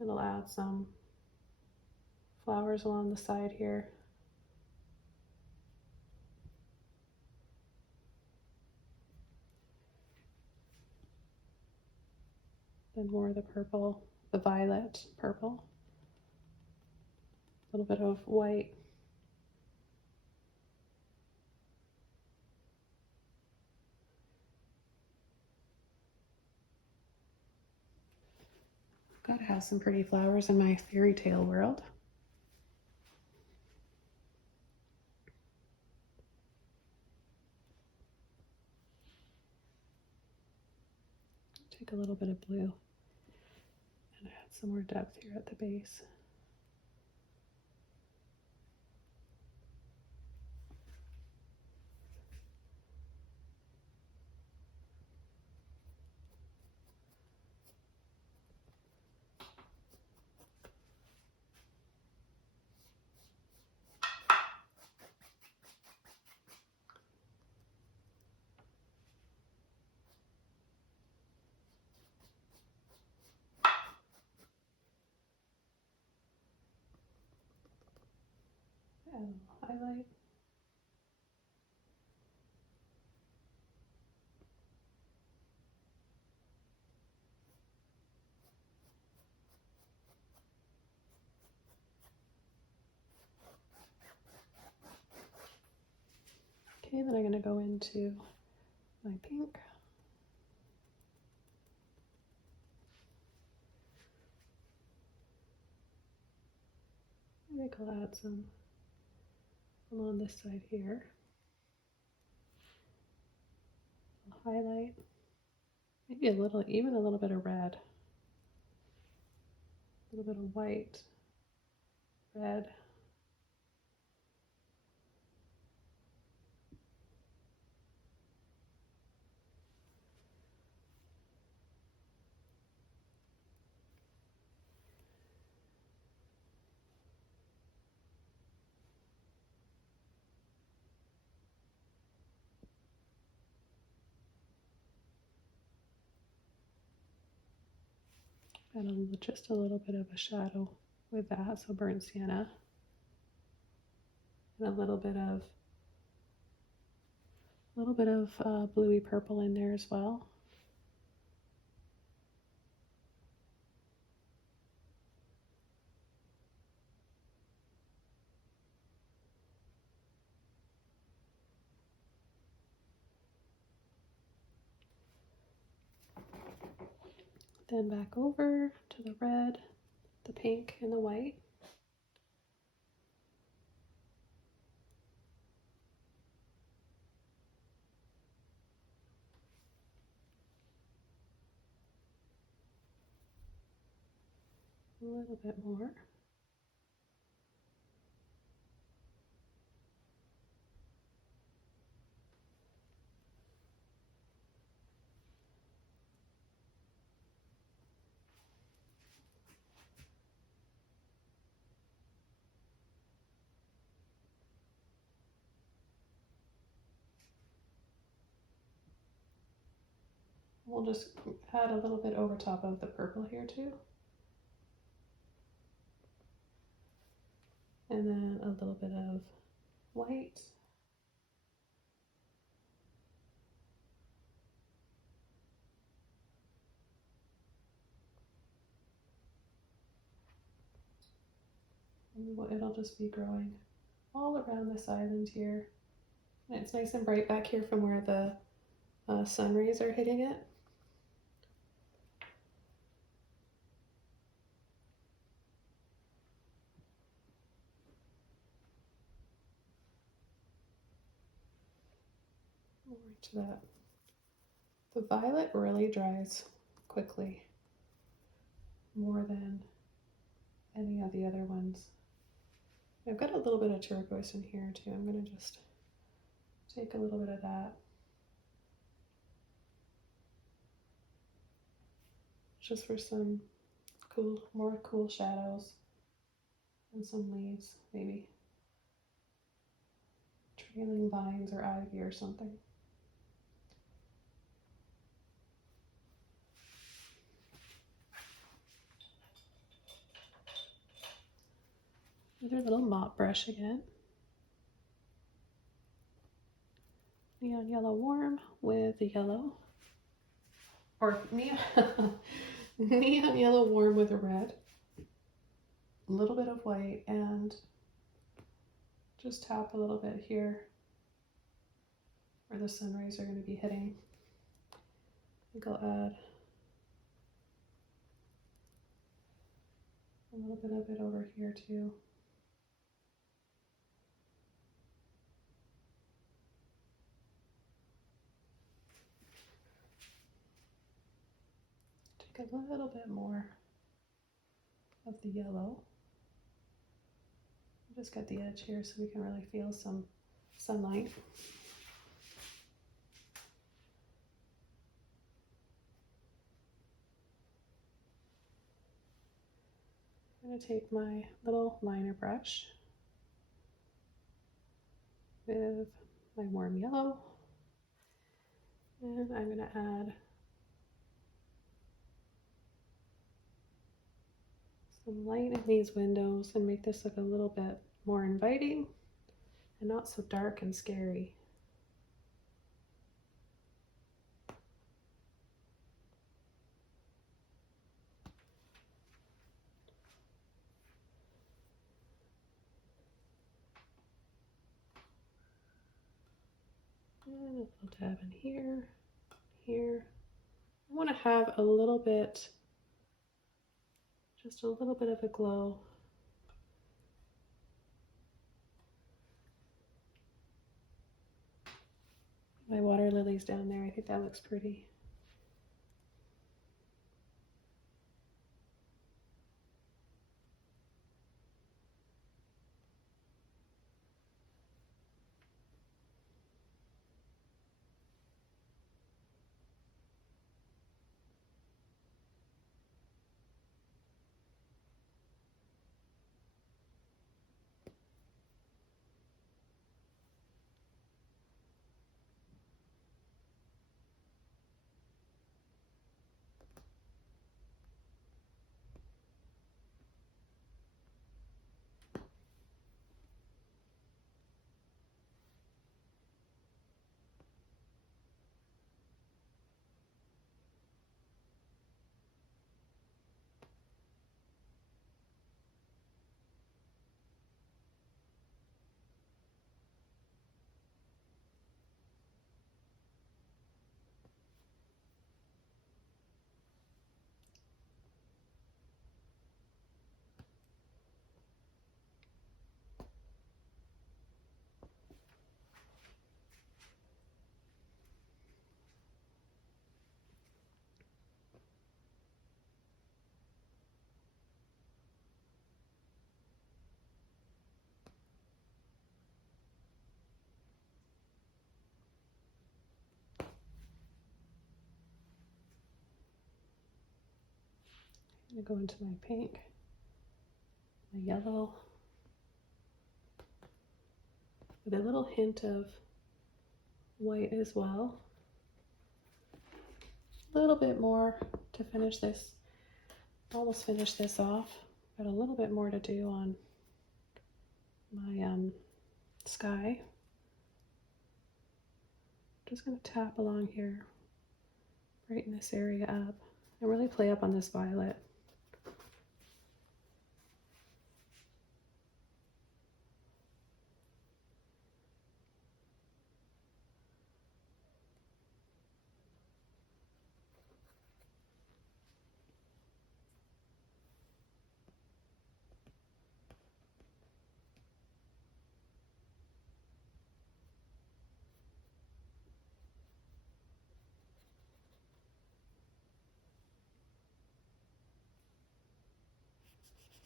And I'll add some flowers along the side here. Then more of the purple, the violet purple. A little bit of white. Gotta have some pretty flowers in my fairy tale world. Take a little bit of blue and add some more depth here at the base. Add a little highlight. Okay, then I'm going to go into my pink. I think I'll add some along this side here. I'll highlight, maybe a little, even a little bit of red, a little bit of white, red. And just a little bit of a shadow with that, so burnt sienna. And a little bit of bluey purple in there as well. Then back over to the red, the pink, and the white. A little bit more. We'll just add a little bit over top of the purple here too. And then a little bit of white. And it'll just be growing all around this island here. And it's nice and bright back here from where the sun rays are hitting it. More to that. The violet really dries quickly, more than any of the other ones. I've got a little bit of turquoise in here too. I'm going to just take a little bit of that. Just for some more cool shadows and some leaves, maybe trailing vines or ivy or something. Another little mop brush again. Neon yellow warm with the yellow, or neon, neon yellow warm with a red. A little bit of white, and just tap a little bit here where the sun rays are going to be hitting. I think I'll add a little bit of it over here too. Take a little bit more of the yellow. Just get the edge here so we can really feel some sunlight. I'm going to take my little liner brush with my warm yellow, and I'm going to add some light in these windows and make this look a little bit more inviting and not so dark and scary. And a little dab in here, here. I want to have a little bit, just a little bit of a glow. My water lilies down there, I think that looks pretty. I'm gonna go into my pink, my yellow, with a little hint of white as well. A little bit more to finish this, almost finish this off. Got a little bit more to do on my sky. Just gonna tap along here, brighten this area up, and really play up on this violet.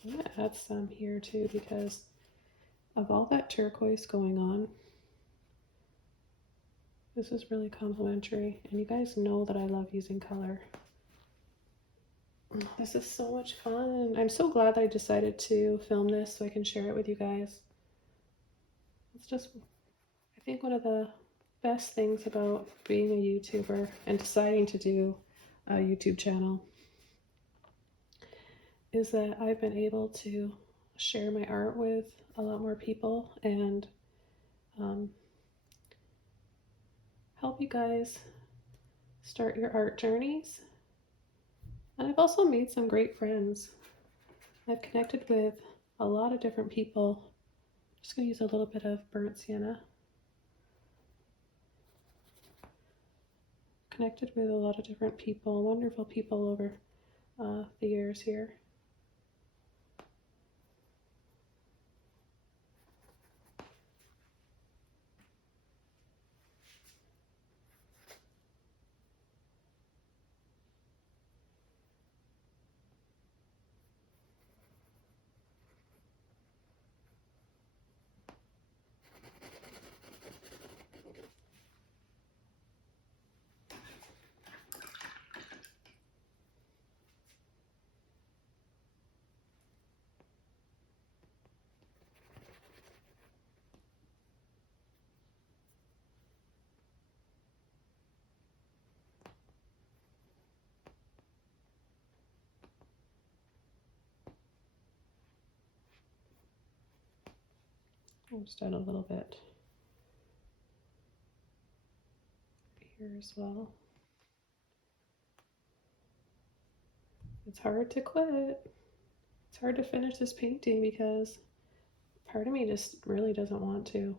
I'm gonna add some here too because of all that turquoise going on. This is really complimentary, and you guys know that I love using color. This is so much fun. I'm so glad that I decided to film this so I can share it with you guys. It's just, I think, one of the best things about being a YouTuber and deciding to do a YouTube channel is that I've been able to share my art with a lot more people and help you guys start your art journeys. And I've also made some great friends. I've connected with a lot of different people. I'm just going to use a little bit of burnt sienna. Connected with a lot of different people, wonderful people over the years here. I'll just add a little bit here as well. It's hard to quit. It's hard to finish this painting because part of me just really doesn't want to.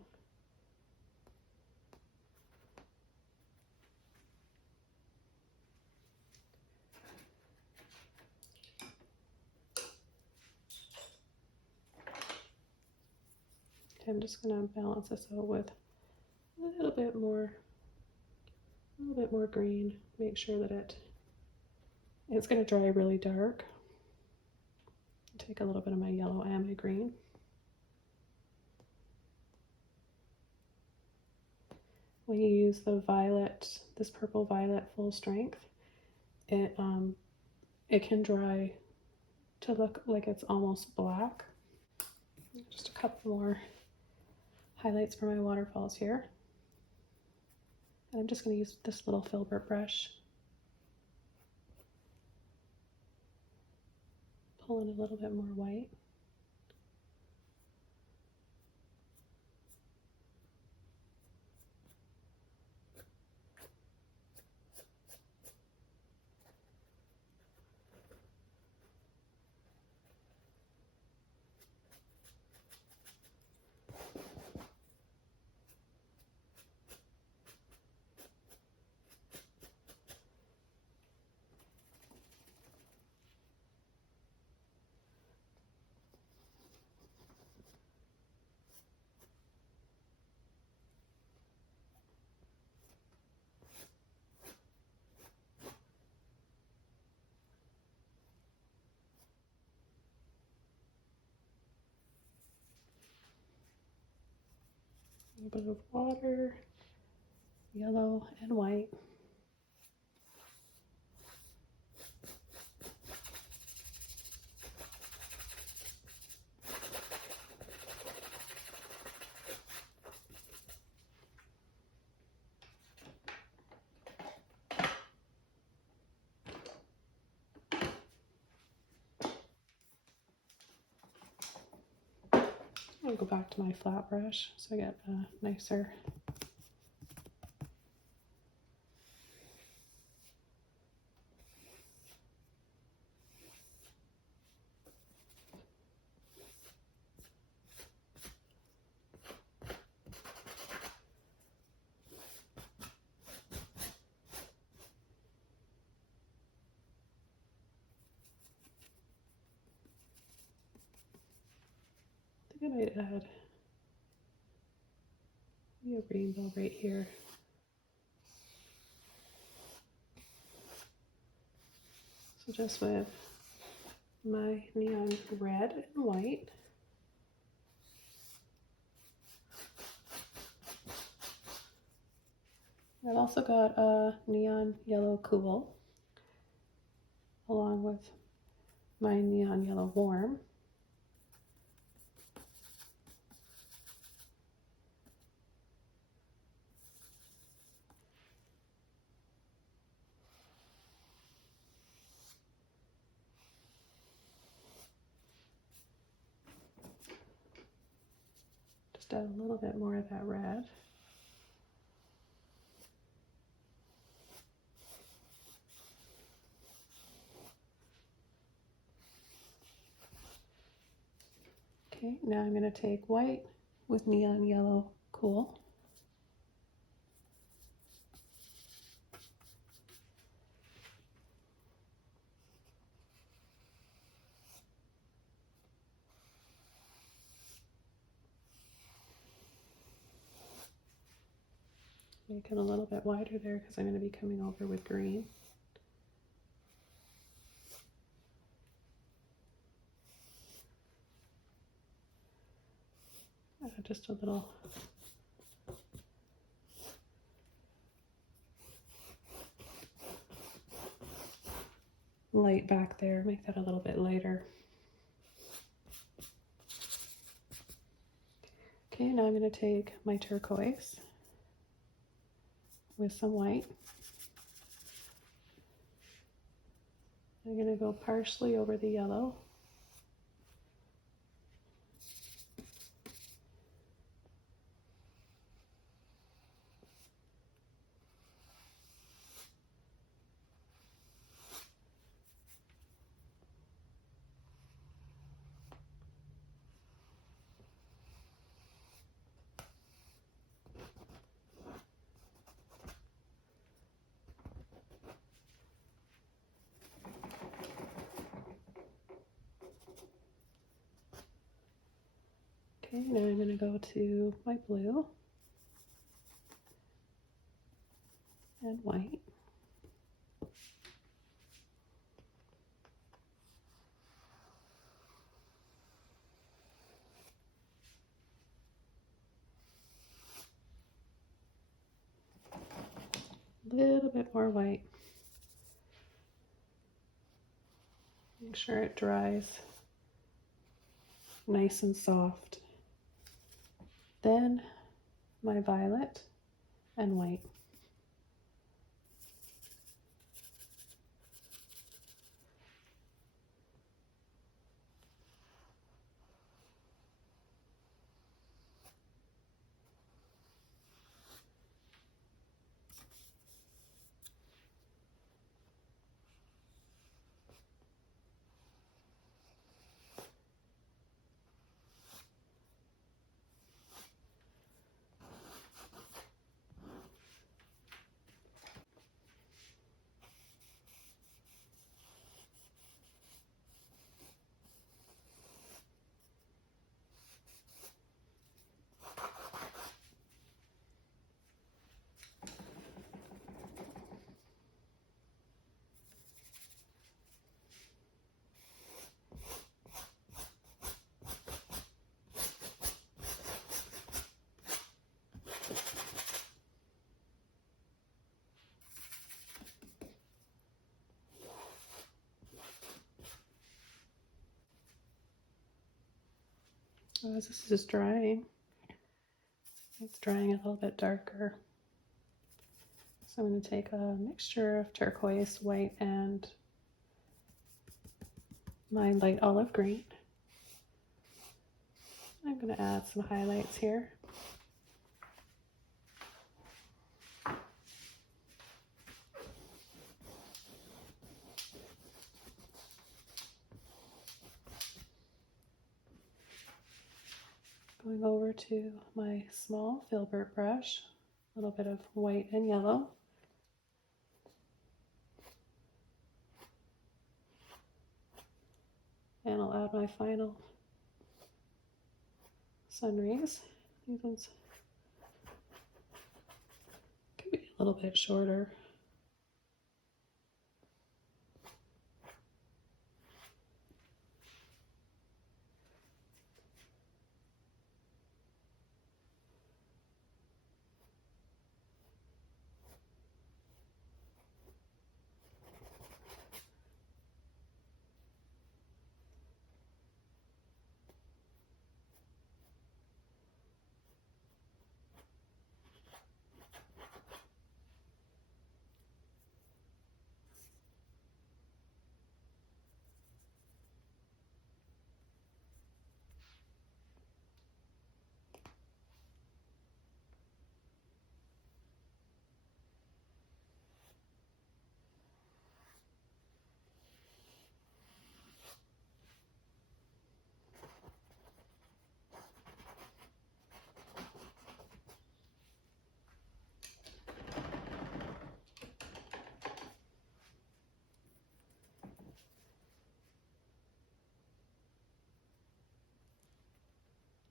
I'm just gonna balance this out with a little bit more green. Make sure that it's gonna dry really dark. Take a little bit of my yellow and my green. When you use the violet, this purple violet full strength, it can dry to look like it's almost black. Just a couple more highlights for my waterfalls here. And I'm just going to use this little Filbert brush. Pull in a little bit more white. A little bit of water, yellow and white. I'll go back to my flat brush so I get a nicer I might add maybe a rainbow right here. So just with my neon red and white. I've also got a neon yellow cool along with my neon yellow warm. Just add a little bit more of that red. Okay, now I'm going to take white with neon yellow cool. Make it a little bit wider there because I'm going to be coming over with green. Just a little light back there, make that a little bit lighter. Okay, now I'm going to take my turquoise with some white. I'm going to go partially over the yellow. Okay, now I'm going to go to my blue and white. A little bit more white. Make sure it dries nice and soft. Then my violet and white. As this is drying, it's drying a little bit darker. So I'm going to take a mixture of turquoise, white, and my light olive green. I'm going to add some highlights here. Going over to my small Filbert brush, a little bit of white and yellow. And I'll add my final sun rays. These ones could be a little bit shorter.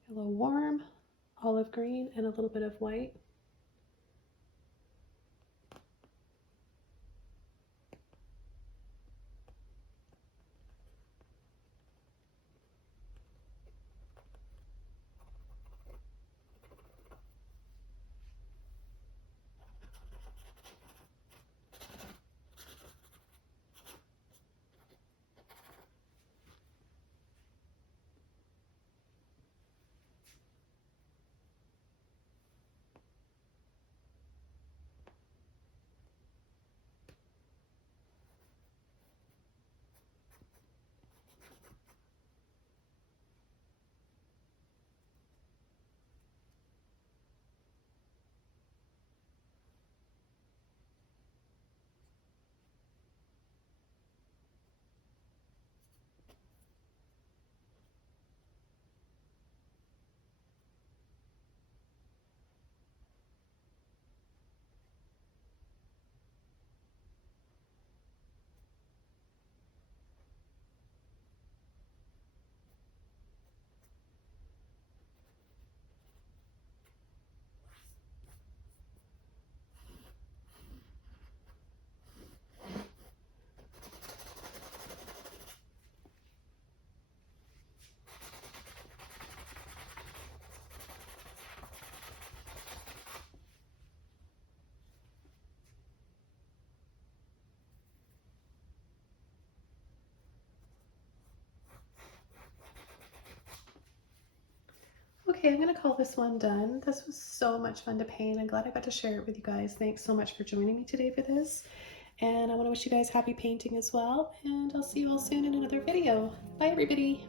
A little warm olive green and a little bit of white. Okay, I'm going to call this one done. This was so much fun to paint. I'm glad I got to share it with you guys. Thanks so much for joining me today for this. And I want to wish you guys happy painting as well. And I'll see you all soon in another video. Bye, everybody.